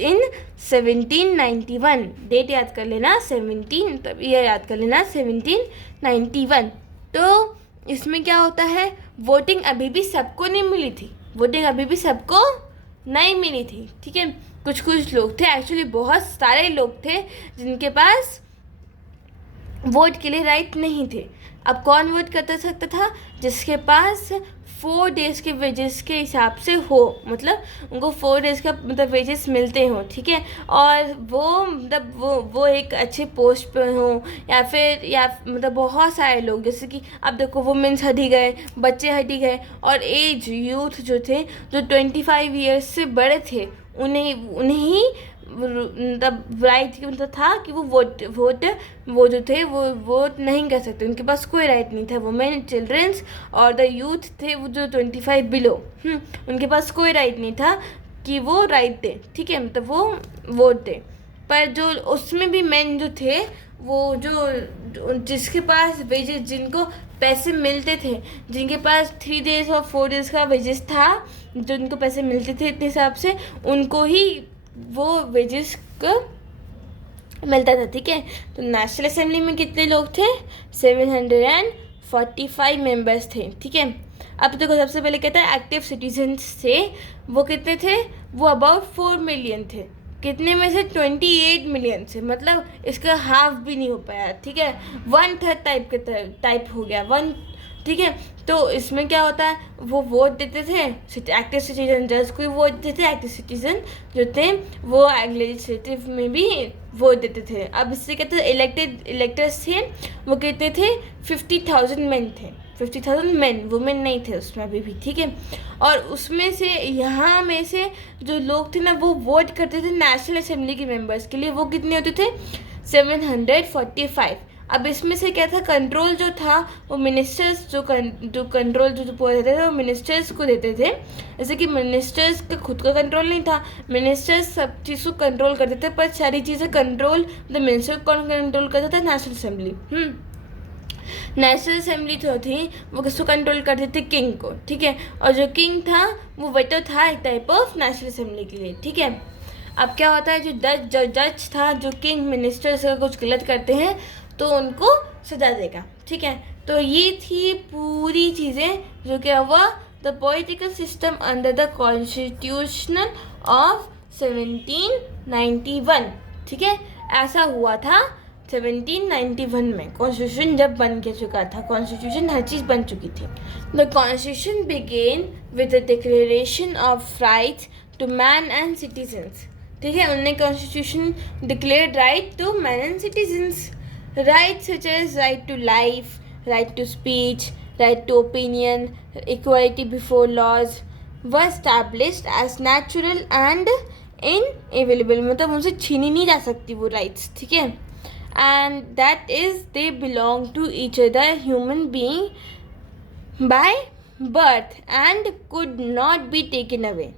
इन 1791. डेट याद कर लेना 17, तब ये याद कर लेना 1791. तो इसमें क्या होता है, वोटिंग अभी भी सबको नहीं मिली थी, वोटिंग अभी भी सबको नहीं मिली थी, ठीक है। कुछ कुछ लोग थे, एक्चुअली बहुत सारे लोग थे जिनके पास वोट के लिए राइट नहीं थे। अब कौन वोट कर सकता था, जिसके पास 4 डेज के वेजेस के हिसाब से हो, मतलब उनको 4 डेज का मतलब वेजेस मिलते हो, ठीक है, और वो मतलब वो एक अच्छे पोस्ट पे हो, या मतलब बहुत सारे लोग, जैसे कि अब देखो वुमेन्स हटी गए, बच्चे हटी गए, और एज यूथ जो थे, जो 25 ईयर्स से बड़े थे, उन्हें उन्हें मतलब राइट मतलब था कि वो वोट वो जो थे वो वोट नहीं कर सकते, उनके पास कोई राइट नहीं था। वुमेन, चिल्ड्रंस और द यूथ थे वो जो 25 बिलो, उनके पास कोई राइट नहीं था कि वो राइट दे, ठीक है, मतलब वो वोट दे। पर जो उसमें भी मेन जो थे, वो जो जिसके पास वेजेस, जिनको पैसे मिलते थे, जिनके पास 3 डेज और 4 डेज का वेजेस था, जो उनको पैसे मिलते थे इतने हिसाब से, उनको ही वो वेजेस का मिलता था, ठीक है। तो नेशनल असेंबली में कितने लोग थे, 745 मेंबर्स थे, ठीक है। अब देखो सबसे पहले कहता है एक्टिव सिटीजन्स थे, वो कितने थे, वो अबाउट 4 मिलियन थे, कितने में से 28 मिलियन से, मतलब इसका हाफ भी नहीं हो पाया, ठीक है, 1/3 टाइप हो गया, ठीक है। तो इसमें क्या होता है, वो वोट देते थे, एक्टिव सिटीजन जज को वोट देते थे, एक्टिव सिटीजन जो थे वो लेजिस्लेटिव में भी वोट देते थे। अब इससे कहते थे इलेक्टर्स थे, वो कहते थे 50,000 मैन थे, 50,000 मैन, वुमेन नहीं थे उसमें अभी भी, ठीक है। और उसमें से यहाँ में से जो लोग थे ना, वो वोट करते थे नेशनल असेंबली के मेंबर्स के लिए, वो कितने होते थे, 745। अब इसमें से क्या था, कंट्रोल जो था वो मिनिस्टर्स जो कंट्रोल जो देते थे वो मिनिस्टर्स को देते थे। जैसे कि मिनिस्टर्स का खुद का कंट्रोल नहीं था, मिनिस्टर्स सब चीज़ को कंट्रोल करते थे, पर सारी चीज़ें कंट्रोल मतलब मिनिस्टर को कौन कंट्रोल करता था, नेशनल असेंबली। नेशनल असेंबली जो थी वो किसको कंट्रोल करते थे, किंग को, ठीक है। और जो किंग था वो वेटो था एक टाइप ऑफ नेशनल असेंबली के लिए, ठीक है। अब क्या होता है, जो जज था, जो किंग मिनिस्टर्स अगर कुछ गलत करते हैं तो उनको सजा देगा, ठीक है। तो ये थी पूरी चीज़ें जो क्या हुआ, the political system under the constitutional of 1791, ठीक है। ऐसा हुआ था 1791 में, कॉन्स्टिट्यूशन जब बन के चुका था, कॉन्स्टिट्यूशन हर चीज़ बन चुकी थी। The constitution began with the declaration of rights to man and citizens, ठीक है। उन्होंने constitution declared right to man and citizens, rights such as right to life, right to speech, right to opinion, equality before laws were established as natural and inalienable, मतलब उनसे छीनी नहीं जा सकती वो rights, ठीक है। and that is they belong to each other human being by birth and could not be taken away।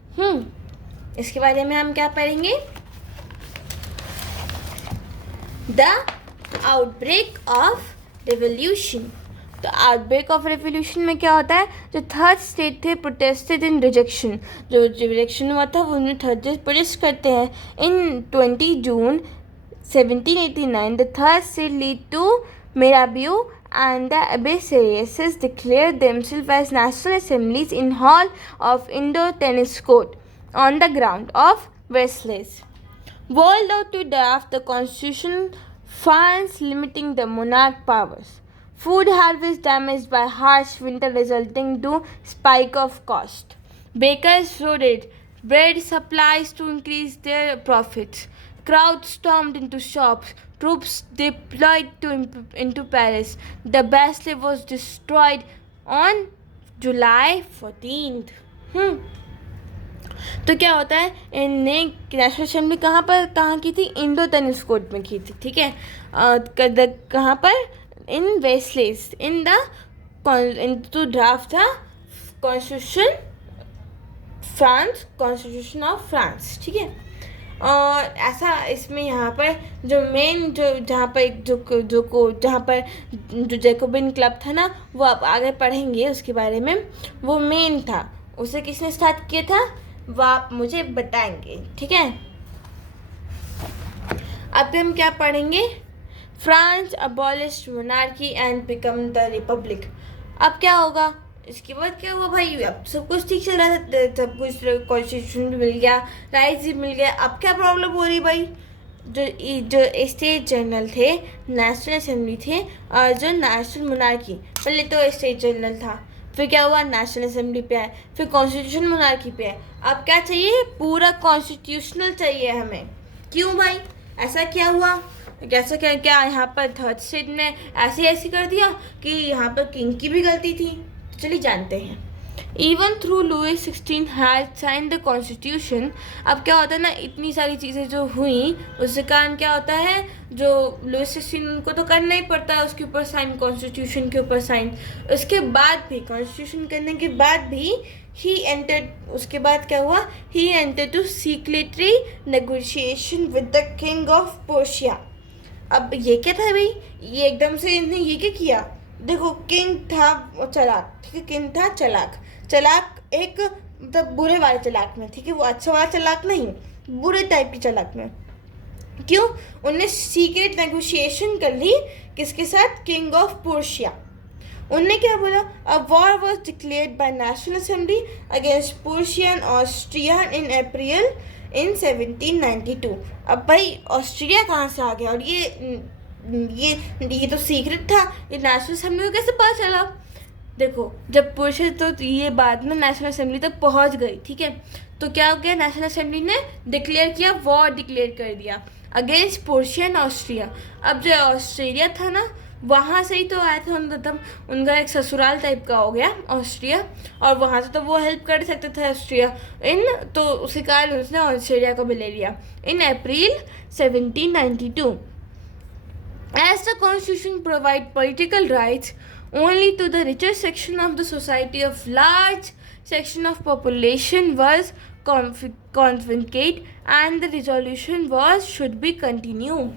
इसके बारे में हम क्या पढ़ेंगे, the आउटब्रेक ऑफ रेवोल्यूशन। तो आउटब्रेक ऑफ रेवोल्यूशन में क्या होता है, जो थर्ड स्टेट थे प्रोटेस्टेड इन रिजेक्शन, जो रिजेक्शन हुआ था वो उन्हें थर्ड स्टेट प्रोटेस्ट करते हैं। In 20 June 1789 the third state lead to Mirabeau and the Abbasias declared themselves as national assemblies in hall of indoor tennis court on the ground of Versailles. World out to draft the constitution, France limiting the monarch powers. Food harvest damaged by harsh winter resulting to spike of cost. Bakers flooded bread supplies to increase their profits. Crowds stormed into shops. Troops deployed into Paris. The Bastille was destroyed on July 14th. तो क्या होता है, इनने national assembly कहाँ की थी, Indo tennis court में की थी, ठीक है। कहाँ पर, इन वेस्लेस, इन टू ड्राफ्ट था कॉन्स्टिट्यूशन ऑफ फ्रांस, ठीक है। और ऐसा इसमें यहाँ पर जो मेन जहाँ पर जो जैकोबिन क्लब था ना, वो आप आगे पढ़ेंगे उसके बारे में, वो मेन था, उसे किसने स्टार्ट किया था वो आप मुझे बताएंगे, ठीक है। अब हम क्या पढ़ेंगे, France abolished monarchy and become the Republic. अब क्या होगा, इसके बाद क्या हुआ भाई, अब सब कुछ ठीक चल रहा था, सब कुछ कॉन्स्टिट्यूशन भी मिल गया, राइट्स भी मिल गया। अब क्या प्रॉब्लम हो रही भाई, जो स्टेट जनरल थे, नेशनल असेंबली थे, और जो नेशनल मोनार्की, पहले तो स्टेट जनरल था, फिर क्या हुआ, नेशनल असेंबली पे आए, फिर कॉन्स्टिट्यूशन मोनार्की पे आए। अब क्या चाहिए, पूरा कॉन्स्टिट्यूशनल चाहिए हमें। क्यों भाई, ऐसा क्या हुआ, कैसा क्या क्या यहाँ पर थर्ड स्टेट ने ऐसे कर दिया कि यहाँ पर किंग की भी गलती थी। तो चलिए जानते हैं। Even through Louis 16 had sign the constitution. अब क्या होता है ना, इतनी सारी चीज़ें जो हुई उसके कारण क्या होता है, जो लुइस 16 उनको तो करना ही पड़ता है उसके ऊपर साइन, कॉन्स्टिट्यूशन के ऊपर साइन। उसके बाद भी, कॉन्स्टिट्यूशन करने के बाद भी ही एंटर, उसके बाद क्या हुआ, he enter to secretary negotiation with the king of Persia. अब ये क्या था भाई, ये एकदम से इन्हें ये क्या किया, देखो किंग था चालाक, ठीक है, किंग था चालाक, चालाक एक मतलब बुरे वाले चालाक में, ठीक है, वो अच्छा वाला चालाक नहीं, बुरे टाइप की चालाक में। क्यों, उनने सीक्रेट नेगोशिएशन कर ली, किसके साथ, किंग ऑफ पर्शिया। उनने क्या बोला, a war was declared by national assembly against Persia and Austria in April in 1792। अब भाई ऑस्ट्रेलिया कहाँ से आ गया, और ये तो सीक्रेट था, ये नेशनल असेंबली को कैसे पता चला। देखो जब पर्शिया, तो ये बाद में नेशनल असेंबली तक पहुंच गई, ठीक है, तो क्या हो गया, नेशनल असेंबली ने डिक्लेयर किया, वॉर डिक्लेयर कर दिया अगेंस्ट पर्शिया एंड ऑस्ट्रिया। अब जो ऑस्ट्रेलिया था ना, वहाँ से ही तो आया था, मतलब उनका एक ससुराल टाइप का हो गया ऑस्ट्रिया, और वहाँ से तो वो हेल्प कर सकते थे ऑस्ट्रिया इन, तो उसी कारण उसने ऑस्ट्रेलिया को भी ले लिया इन अप्रैल 1792। As the constitution provide political rights only to the richer section of the society, of large section of population was confiscated and the resolution was should be continue.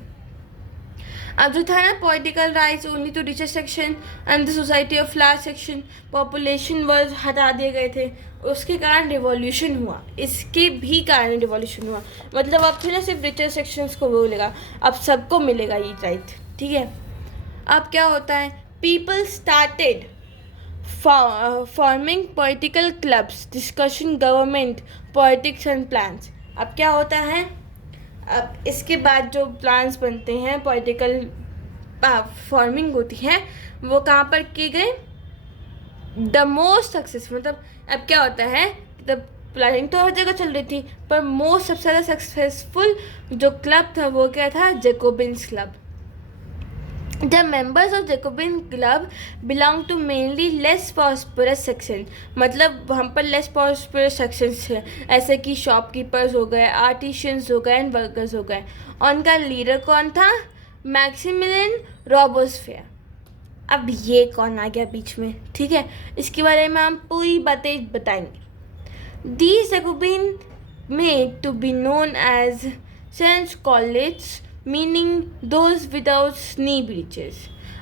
अब जो था ना, political rights only to richer section and the society of large section population were हटा दिए गए थे, उसके कारण रिवॉल्यूशन हुआ, इसके भी कारण रिवॉल्यूशन हुआ। मतलब अब तो ना सिर्फ रिचर सेक्शंस को बोलेगा, अब सबको मिलेगा ये राइट, ठीक है। अब क्या होता है, people started forming political clubs, discussion government politics and plans. अब क्या होता है, अब इसके बाद जो प्लान्स बनते हैं, पॉलिटिकल फॉर्मिंग होती है, वो कहाँ पर किए गए, द मोस्ट सक्सेसफुल। मतलब अब क्या होता है, तब प्लानिंग तो हर जगह चल रही थी, पर मोस्ट सबसे ज़्यादा सक्सेसफुल जो क्लब था वो क्या था, Jacobins club. The members of Jacobin club belong to mainly less prosperous section. मतलब वहाँ पर लेस प्रॉस्परस सेक्शंस थे, ऐसे कि शॉपकीपर्स हो गए, आर्टिशियंस हो गए एंड वर्कर्स हो गए। उनका लीडर कौन था, मैक्सिमिलियन रॉबोस्फेयर। अब ये कौन आ गया बीच में, ठीक है, इसके बारे में हम पूरी बातें बताएंगे। These Jacobin made to be known as saint college, meaning those without knee breeches.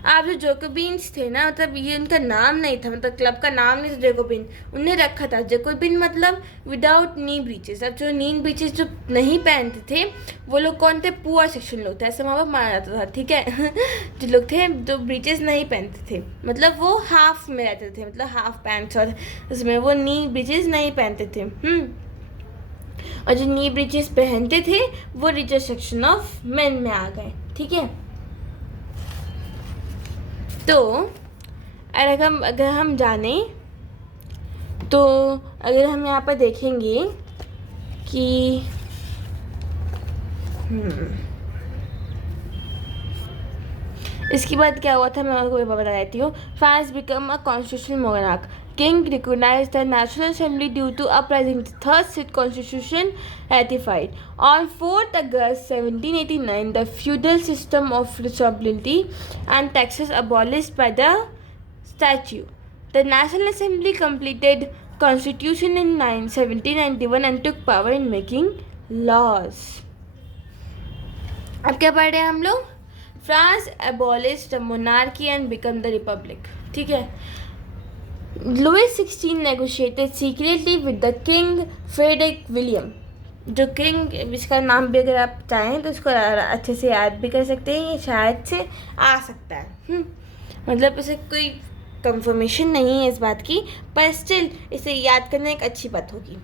आप जो जैकोबिन्स थे ना, मतलब ये उनका नाम नहीं था, मतलब क्लब का नाम नहीं था जैकोबिन, उन्हें रखा था जैकोबिन मतलब विदाउट नी ब्रीचेस। अब जो नी ब्रीचेस जो नहीं पहनते थे वो लोग कौन थे, पुअर सेक्शन लोग थे, ऐसा वहाँ पर माना जाता था, ठीक है। जो लोग थे जो ब्रीचेस नहीं पहनते थे, मतलब वो हाफ में रहते थे, मतलब हाफ पैंट्स, और उसमें वो नी ब्रीचेस नहीं पहनते थे। और जो नी ब्रीचेस पहनते थे वो रिचर सेक्शन ऑफ मेन में आ गए, ठीक है। तो अगर हम जाने, तो अगर हम यहाँ पर देखेंगे कि इसके बाद क्या हुआ था, मैं आपको बता देती हूँ। France become a constitutional monarch, King recognized the National Assembly due to uprising. The third state constitution ratified. On 4th August 1789, the feudal system of responsibility and taxes abolished by the statute. The National Assembly completed constitution in 1791 and took power in making laws. अब क्या पढ़ रहे हैं हम लोग, France abolished the monarchy and become the republic, ठीक है। Louis XVI negotiated secretly with the King Frederick William. जो किंग, इसका नाम भी अगर आप चाहें तो इसको अच्छे से याद भी कर सकते हैं, ये शायद से आ सकता है। मतलब इसे कोई कंफर्मेशन नहीं है इस बात की, पर स्टिल इसे याद करना एक अच्छी बात होगी।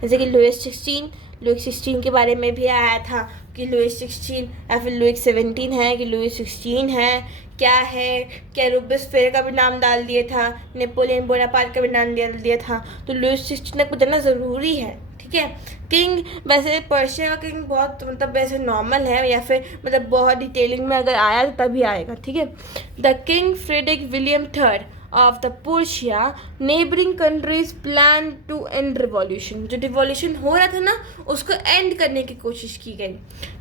जैसे कि लुइस 16 के बारे में भी आया था कि लुइस 16 या फिर लुइस 17 है कि लुइस 16 है, क्या है, क्या रोबेस्पियर का भी नाम डाल दिया था, नेपोलियन बोनापार्ट का भी नाम डाल दिया था, तो लुइस 16 को जानना ज़रूरी है। ठीक है, किंग वैसे पर्शिया का किंग बहुत मतलब वैसे नॉर्मल है, या फिर मतलब बहुत डिटेलिंग में अगर आया तो तभी आएगा। ठीक है, the king Frederick William third of the Prussia neighbouring countries plan to end revolution. जो रिवॉल्यूशन हो रहा था ना, उसको एंड करने की कोशिश की गई।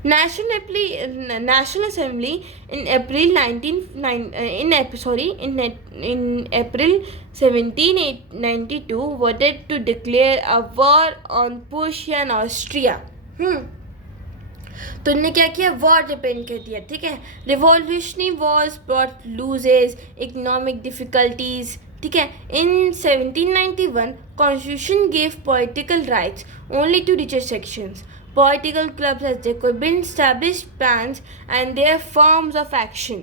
National assembly in April 1792 voted to declare a war on Prussia and Austria। तो उन्होंने क्या किया, वॉर डिपेंड कर दिया। ठीक है, revolutionary wars brought losses economic difficulties. ठीक है, in 1791 constitution gave political rights only to richer sections. Political clubs as Jacobin established plans and their forms of action.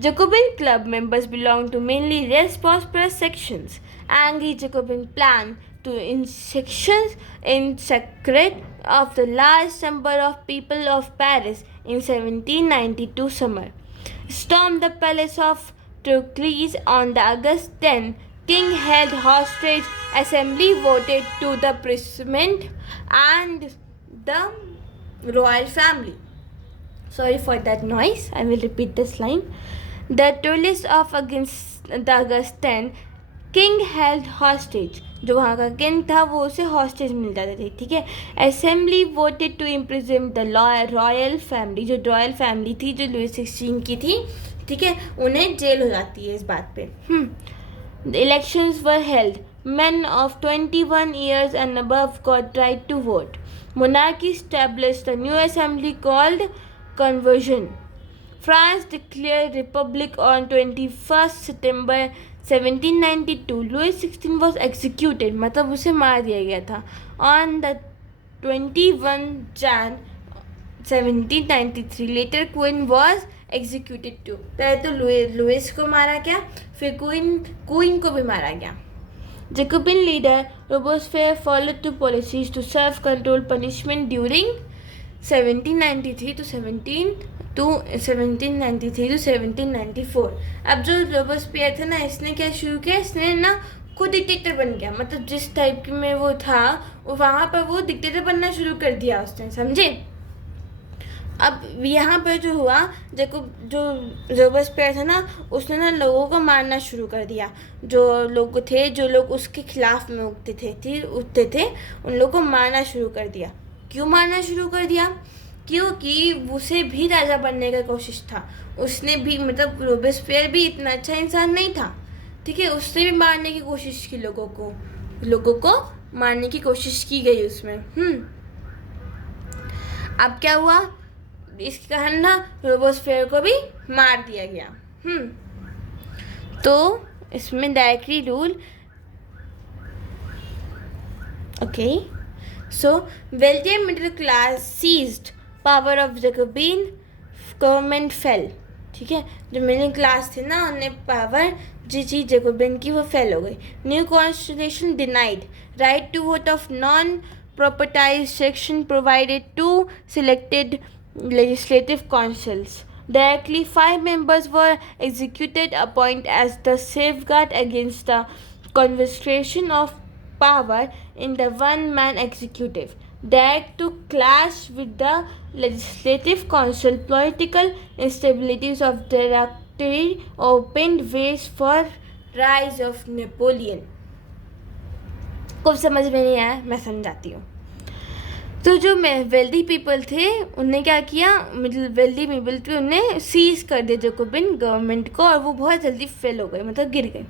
Jacobin club members belonged to mainly less prosperous sections. Angry Jacobin planned to in secret of the large number of people of Paris in 1792 summer. Stormed the palace of Tuileries on the August 10. King held hostage. Assembly voted to the imprisonment and the royal family. Sorry for that noise. I will repeat this line. The Tuileries of against the August 10. King held hostage. जो वहाँ का king था वो उसे hostage मिल जाते थे। ठीक है, assembly voted to imprison the royal family. जो रॉयल फैमिली थी जो लुइस 16 की थी, ठीक है, उन्हें जेल हो जाती है इस बात पे। The elections were held. Men of 21 years and above got right to vote. Monarchy established a new assembly called Conversion. France declared republic on 21st September 1792. Louis 16 was executed, मतलब उसे मार दिया गया था। On the 21 Jan 1793 later Queen was executed too. पहले तो Louis को मारा गया, फिर क्वीन को भी मारा गया। Jacobin leader Robespierre followed two policies to self-control punishment during 1793 to 1794। अब जो रोबेस्पियर था ना, इसने क्या शुरू किया, इसने ना खुद डिक्टेटर बन गया। मतलब जिस टाइप की में वो था, वो वहाँ पर वो डिक्टेटर बनना शुरू कर दिया उसने, समझे। अब यहाँ पर जो हुआ, जो रोबेस्पियर था ना, उसने ना लोगों को मारना शुरू कर दिया। जो लोग उसके खिलाफ में उठते थे उन लोगों को मारना शुरू कर दिया। क्यों मारना शुरू कर दिया? क्योंकि उसे भी राजा बनने का कोशिश था। उसने भी मतलब रोबेस्पियर भी इतना अच्छा इंसान नहीं था। ठीक है, उसने भी मारने की कोशिश की, लोगों को मारने की कोशिश की गई उसमें। अब क्या हुआ, इसके कारण ना रोबेस्पियर को भी मार दिया गया। तो इसमें directly rule. Okay, so wealthy middle class seized power of Jacobin government fell। ठीक है, जो मिडिल क्लास थे ना, उन्हें पावर जी जैकोबिन की वो फेल हो गई। New constitution denied right to vote of non propertized section provided two selected legislative councils. Directly 5 members were executed appointed as the safeguard against the confiscation of power in the one-man executive. Direct to clash with the legislative council, political instabilities of the directory opened ways for rise of Napoleon. कुछ समझ में नहीं आया, मैं समझाती हूँ। तो जो वेल्दी पीपल थे उन्हें क्या किया, वेल्दी पीपल थे उन्हें सीज कर दिया जैकोबिन गवर्नमेंट को, और वो बहुत जल्दी फेल हो गए, मतलब गिर गए।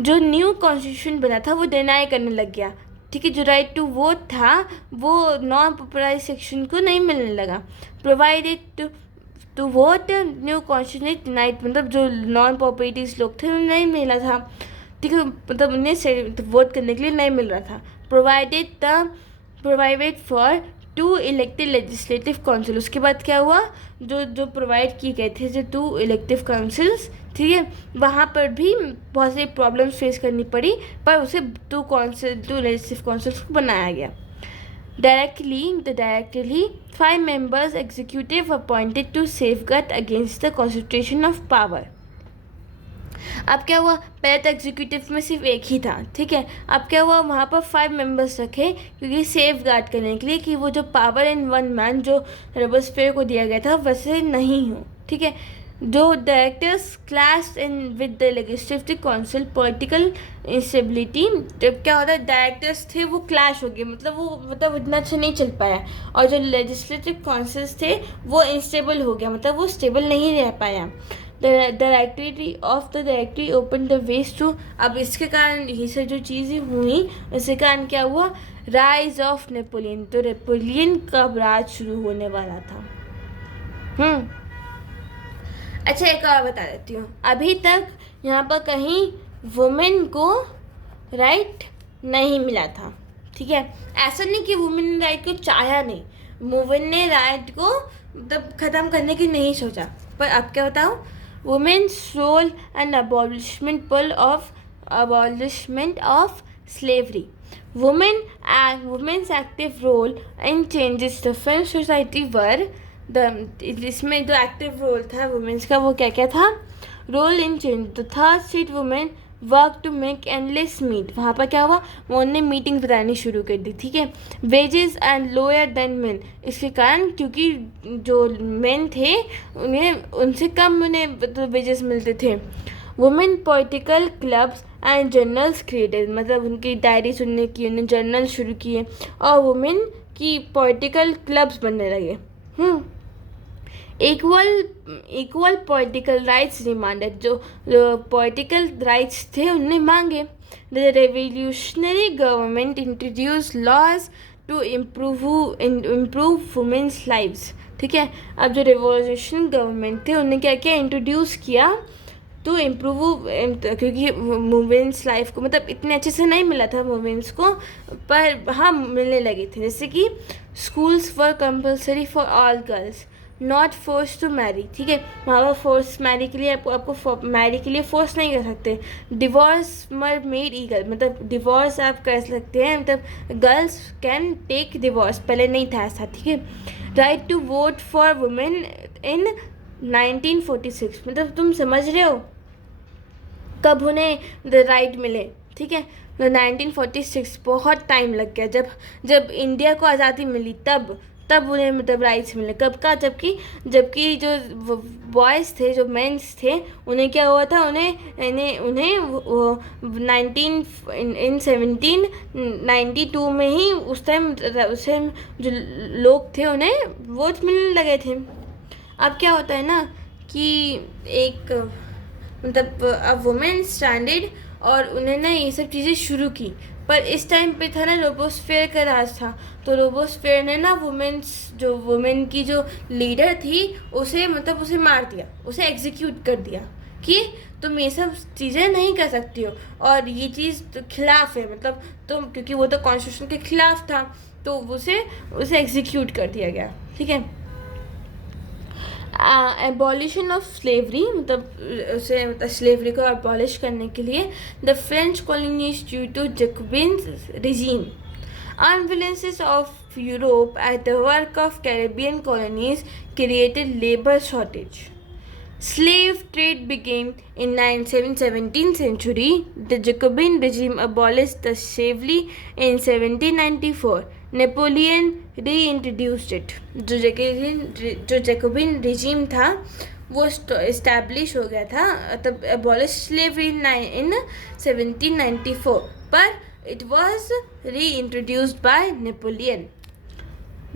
जो न्यू कॉन्स्टिट्यूशन बना था वो डिनाई करने लग गया। ठीक है, जो राइट टू वोट था वो नॉन पॉपुलर सेक्शन को नहीं मिलने लगा। Provided to vote new constitution denied, मतलब जो नॉन पॉपुलरिटीज लोग थे उन्हें नहीं मिला था। ठीक है, मतलब उन्हें वोट करने के लिए नहीं मिल रहा था। Provided for two elected legislative council, उसके बाद क्या हुआ, जो प्रोवाइड किए गए थे जो 2 इलेक्टिव काउंसिल्स, ठीक है, वहाँ पर भी बहुत सारी प्रॉब्लम्स फेस करनी पड़ी, पर उसे 2 लेजिस्लेटिव काउंसिल्स को बनाया गया. Directly 5 members executive appointed to safeguard against the concentration of power. अब क्या हुआ, पहले तो एग्जीक्यूटिव में सिर्फ एक ही था, ठीक है. अब क्या हुआ, वहाँ पर 5 मेंबर्स रखे क्योंकि सेफ गार्ड करने के लिए कि वो जो पावर इन वन मैन जो रोबोस्फेयर को दिया गया था वैसे नहीं हो, ठीक है. जो directors clash in with the legislative council political instability, जब क्या होता है डायरेक्टर्स थे वो क्लैश हो गए, मतलब इतना अच्छा नहीं चल पाया, और जो लेजिस्लेटिव काउंसिल्स थे वो इंस्टेबल हो गया, मतलब वो स्टेबल नहीं रह पाया. The directory of the directory open the way to, अब इसके कारण ये सब जो चीज़ें हुई इसके कारण क्या हुआ, राइज ऑफ नेपोलियन, तो नेपोलियन का राज शुरू होने वाला था. अच्छा, एक और बता देती हूँ, अभी तक यहाँ पर कहीं वुमेन को राइट नहीं मिला था, ठीक है. ऐसा नहीं कि वुमेन ने राइट को चाहा नहीं, वुमेन ने राइट को मतलब ख़त्म करने की नहीं सोचा, पर अब क्या बताऊँ, women's role and abolishment of slavery, women's active role in changes the French society वर इसमें जो एक्टिव रोल था वुमेन्स का वो क्या क्या था, role in change the third street women work to make endless meet, वहाँ पर क्या हुआ, उन्होंने मीटिंग बतानी शुरू कर दी, ठीक है. Wages and lower than main, इसके कारण क्योंकि जो मेन थे उन्हें उनसे कम उन्हें वेजेस मिलते थे. Women political clubs and journals created, मतलब उनकी डायरी सुनने की उन्हें जर्नल शुरू किए और वुमेन की पॉलिटिकल क्लब्स बनने लगे. इक्वल पॉलिटिकल राइट्स डिमांडेड, जो पॉलिटिकल राइट्स थे उन्हें मांगे. The revolutionary government introduce laws to improve women's lives, ठीक है. अब जो रेवोल्यूशन गवर्नमेंट थे उन्हें क्या क्या इंट्रोड्यूस किया टू इम्प्रूव, क्योंकि वुमेन्स लाइफ को मतलब इतने अच्छे से नहीं मिला था वुमेन्स को, पर हाँ मिलने लगे थे. जैसे कि schools were compulsory for all girls, not force to marry, ठीक है. वहाँ पर फोर्स मैरी के लिए आपको मैरी के लिए फोर्स नहीं कर सकते. डिवोर्स मर मेड ईगल, मतलब डिवोर्स आप कर सकते हैं, मतलब गर्ल्स कैन टेक डिवोर्स, पहले नहीं था ऐसा, ठीक है. Right to vote for women in 1946, मतलब तुम समझ रहे हो कब उन्हें द राइट मिले, ठीक है. 1946 बहुत टाइम लग गया, जब इंडिया को आज़ादी मिली तब उन्हें मतलब राइट्स मिले. कब का, जबकि जो बॉयज़ थे जो मेंस थे उन्हें क्या हुआ था, उन्हें 1792 में ही उस टाइम जो लोग थे उन्हें वोट मिलने लगे थे. अब क्या होता है ना कि एक मतलब अब वुमेन स्टैंडर्ड और उन्हें ना ये सब चीज़ें शुरू की, पर इस टाइम पे था ना रोबोस्फेयर का राज था, तो रोबोस्फेयर ने ना वुमेन की जो लीडर थी उसे मार दिया, उसे एग्जीक्यूट कर दिया कि तुम ये सब चीज़ें नहीं कर सकती हो, और ये चीज़ तो खिलाफ है, मतलब तुम, क्योंकि वो तो कॉन्स्टिट्यूशन के खिलाफ था, तो उसे एग्जीक्यूट कर दिया गया, ठीक है. एबॉलिशन ऑफ स्लेवरी, मतलब स्लेवरी को एबॉलिश करने के लिए the French colonies due to Jacobin regime, unwillingness of Europe at the work of Caribbean colonies created labour shortage. Slave trade began in 17th century. The Jacobin regime abolished the slavery in 1794. Napoleon reintroduced it. जो Jacobian regime था वो establish हो गया था, तब abolish slavery in 1794, पर it was reintroduced by Napoleon.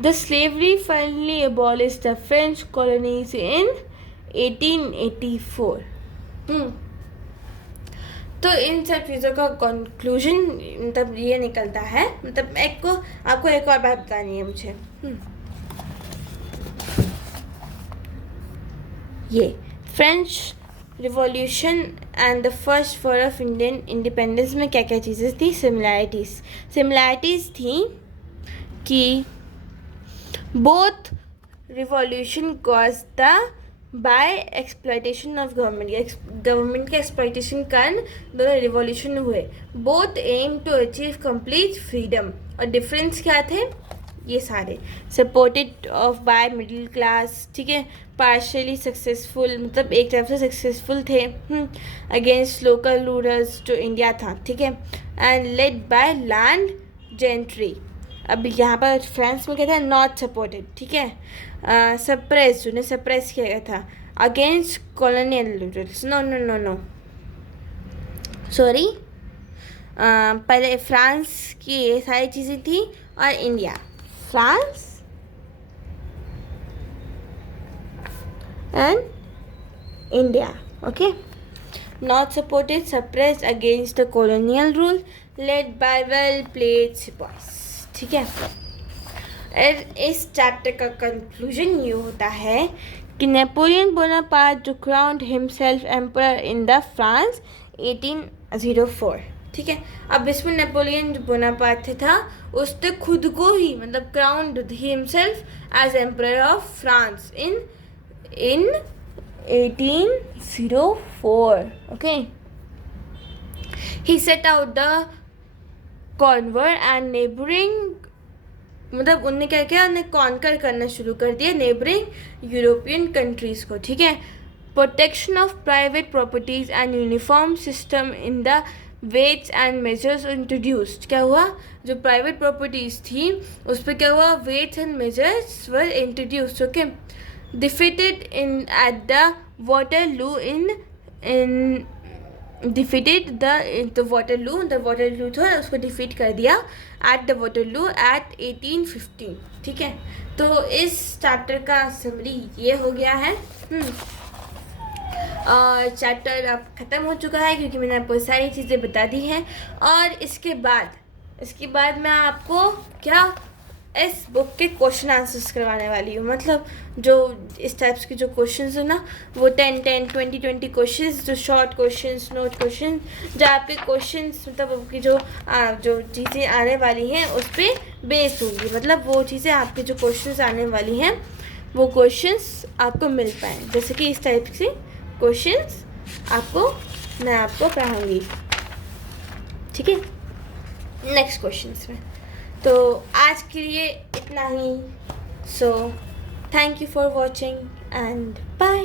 The slavery finally abolished the French colonies in 1884. तो इन सब चीज़ों का कंक्लूजन मतलब ये निकलता है, मतलब आपको एक और बात बतानी है मुझे. ये French revolution and the first war of Indian independence में क्या क्या चीज़ें थी. सिमिलैरिटीज़ थी कि both revolution caused by exploitation of government के एक्सप्लॉयटेशन कारण दोनों रिवॉल्यूशन हुए. Both aim to achieve complete freedom. और डिफरेंस क्या थे ये सारे. Supported of by middle class, ठीक है. पार्शली सक्सेसफुल, मतलब एक तरफ से सक्सेसफुल थे. अगेंस्ट लोकल रूलर्स जो इंडिया था, ठीक है. And led by land gentry. अब यहाँ पर फ्रांस में क्या था, नॉट सपोर्टेड, ठीक है. सप्रेस, उन्हें सप्रेस किया गया था. Against colonial rulers, no no no no sorry. पहले फ्रांस की ये सारी चीज़ें थी और India. France and India, okay. Not supported, suppressed against the colonial rule, led by well-played sepoys, ठीक है. इस चैप्टर का कंक्लूजन ये होता है कि नेपोलियन बोनापार्ट जो crowned himself emperor in the France 1804, ठीक है. अब इसमें नेपोलियन जो बोनापार्ट था उसने खुद को ही, मतलब crowned himself as emperor of France in 1804, okay. He set out the conquer and neighboring, मतलब उनने क्या किया, उन्हें कॉन्कर करना शुरू कर दिया नेबरिंग यूरोपियन कंट्रीज़ को, ठीक है. Protection of private properties and uniform system in the weights and measures introduced. क्या हुआ, जो प्राइवेट प्रॉपर्टीज़ थी उस पर क्या हुआ, weights and measures were introduced, okay. Defeated at the Waterloo defeated the Waterloo था, उसको डिफीट कर दिया at the Waterloo at 1815, ठीक है. तो इस चैप्टर का समरी ये हो गया है. और चैप्टर अब ख़त्म हो चुका है क्योंकि मैंने आपको सारी चीज़ें बता दी हैं. और इसके बाद मैं आपको क्या इस बुक के क्वेश्चन आंसर्स करवाने वाली हूँ. मतलब जो इस टाइप्स के जो क्वेश्चंस है ना, वो 10, 20 क्वेश्चंस, जो शॉर्ट क्वेश्चंस, नोट क्वेश्चन, जो आपके क्वेश्चंस, मतलब आपकी जो चीज़ें आने वाली हैं उस पर बेस्ड होंगी. मतलब वो चीज़ें आपके जो क्वेश्चंस आने वाली हैं वो क्वेश्चंस आपको मिल पाएँ. जैसे कि इस टाइप से क्वेश्चंस मैं आपको पढ़ाऊँगी, ठीक है, नेक्स्ट क्वेश्चंस में. तो आज के लिए इतना ही. So thank you for watching and bye.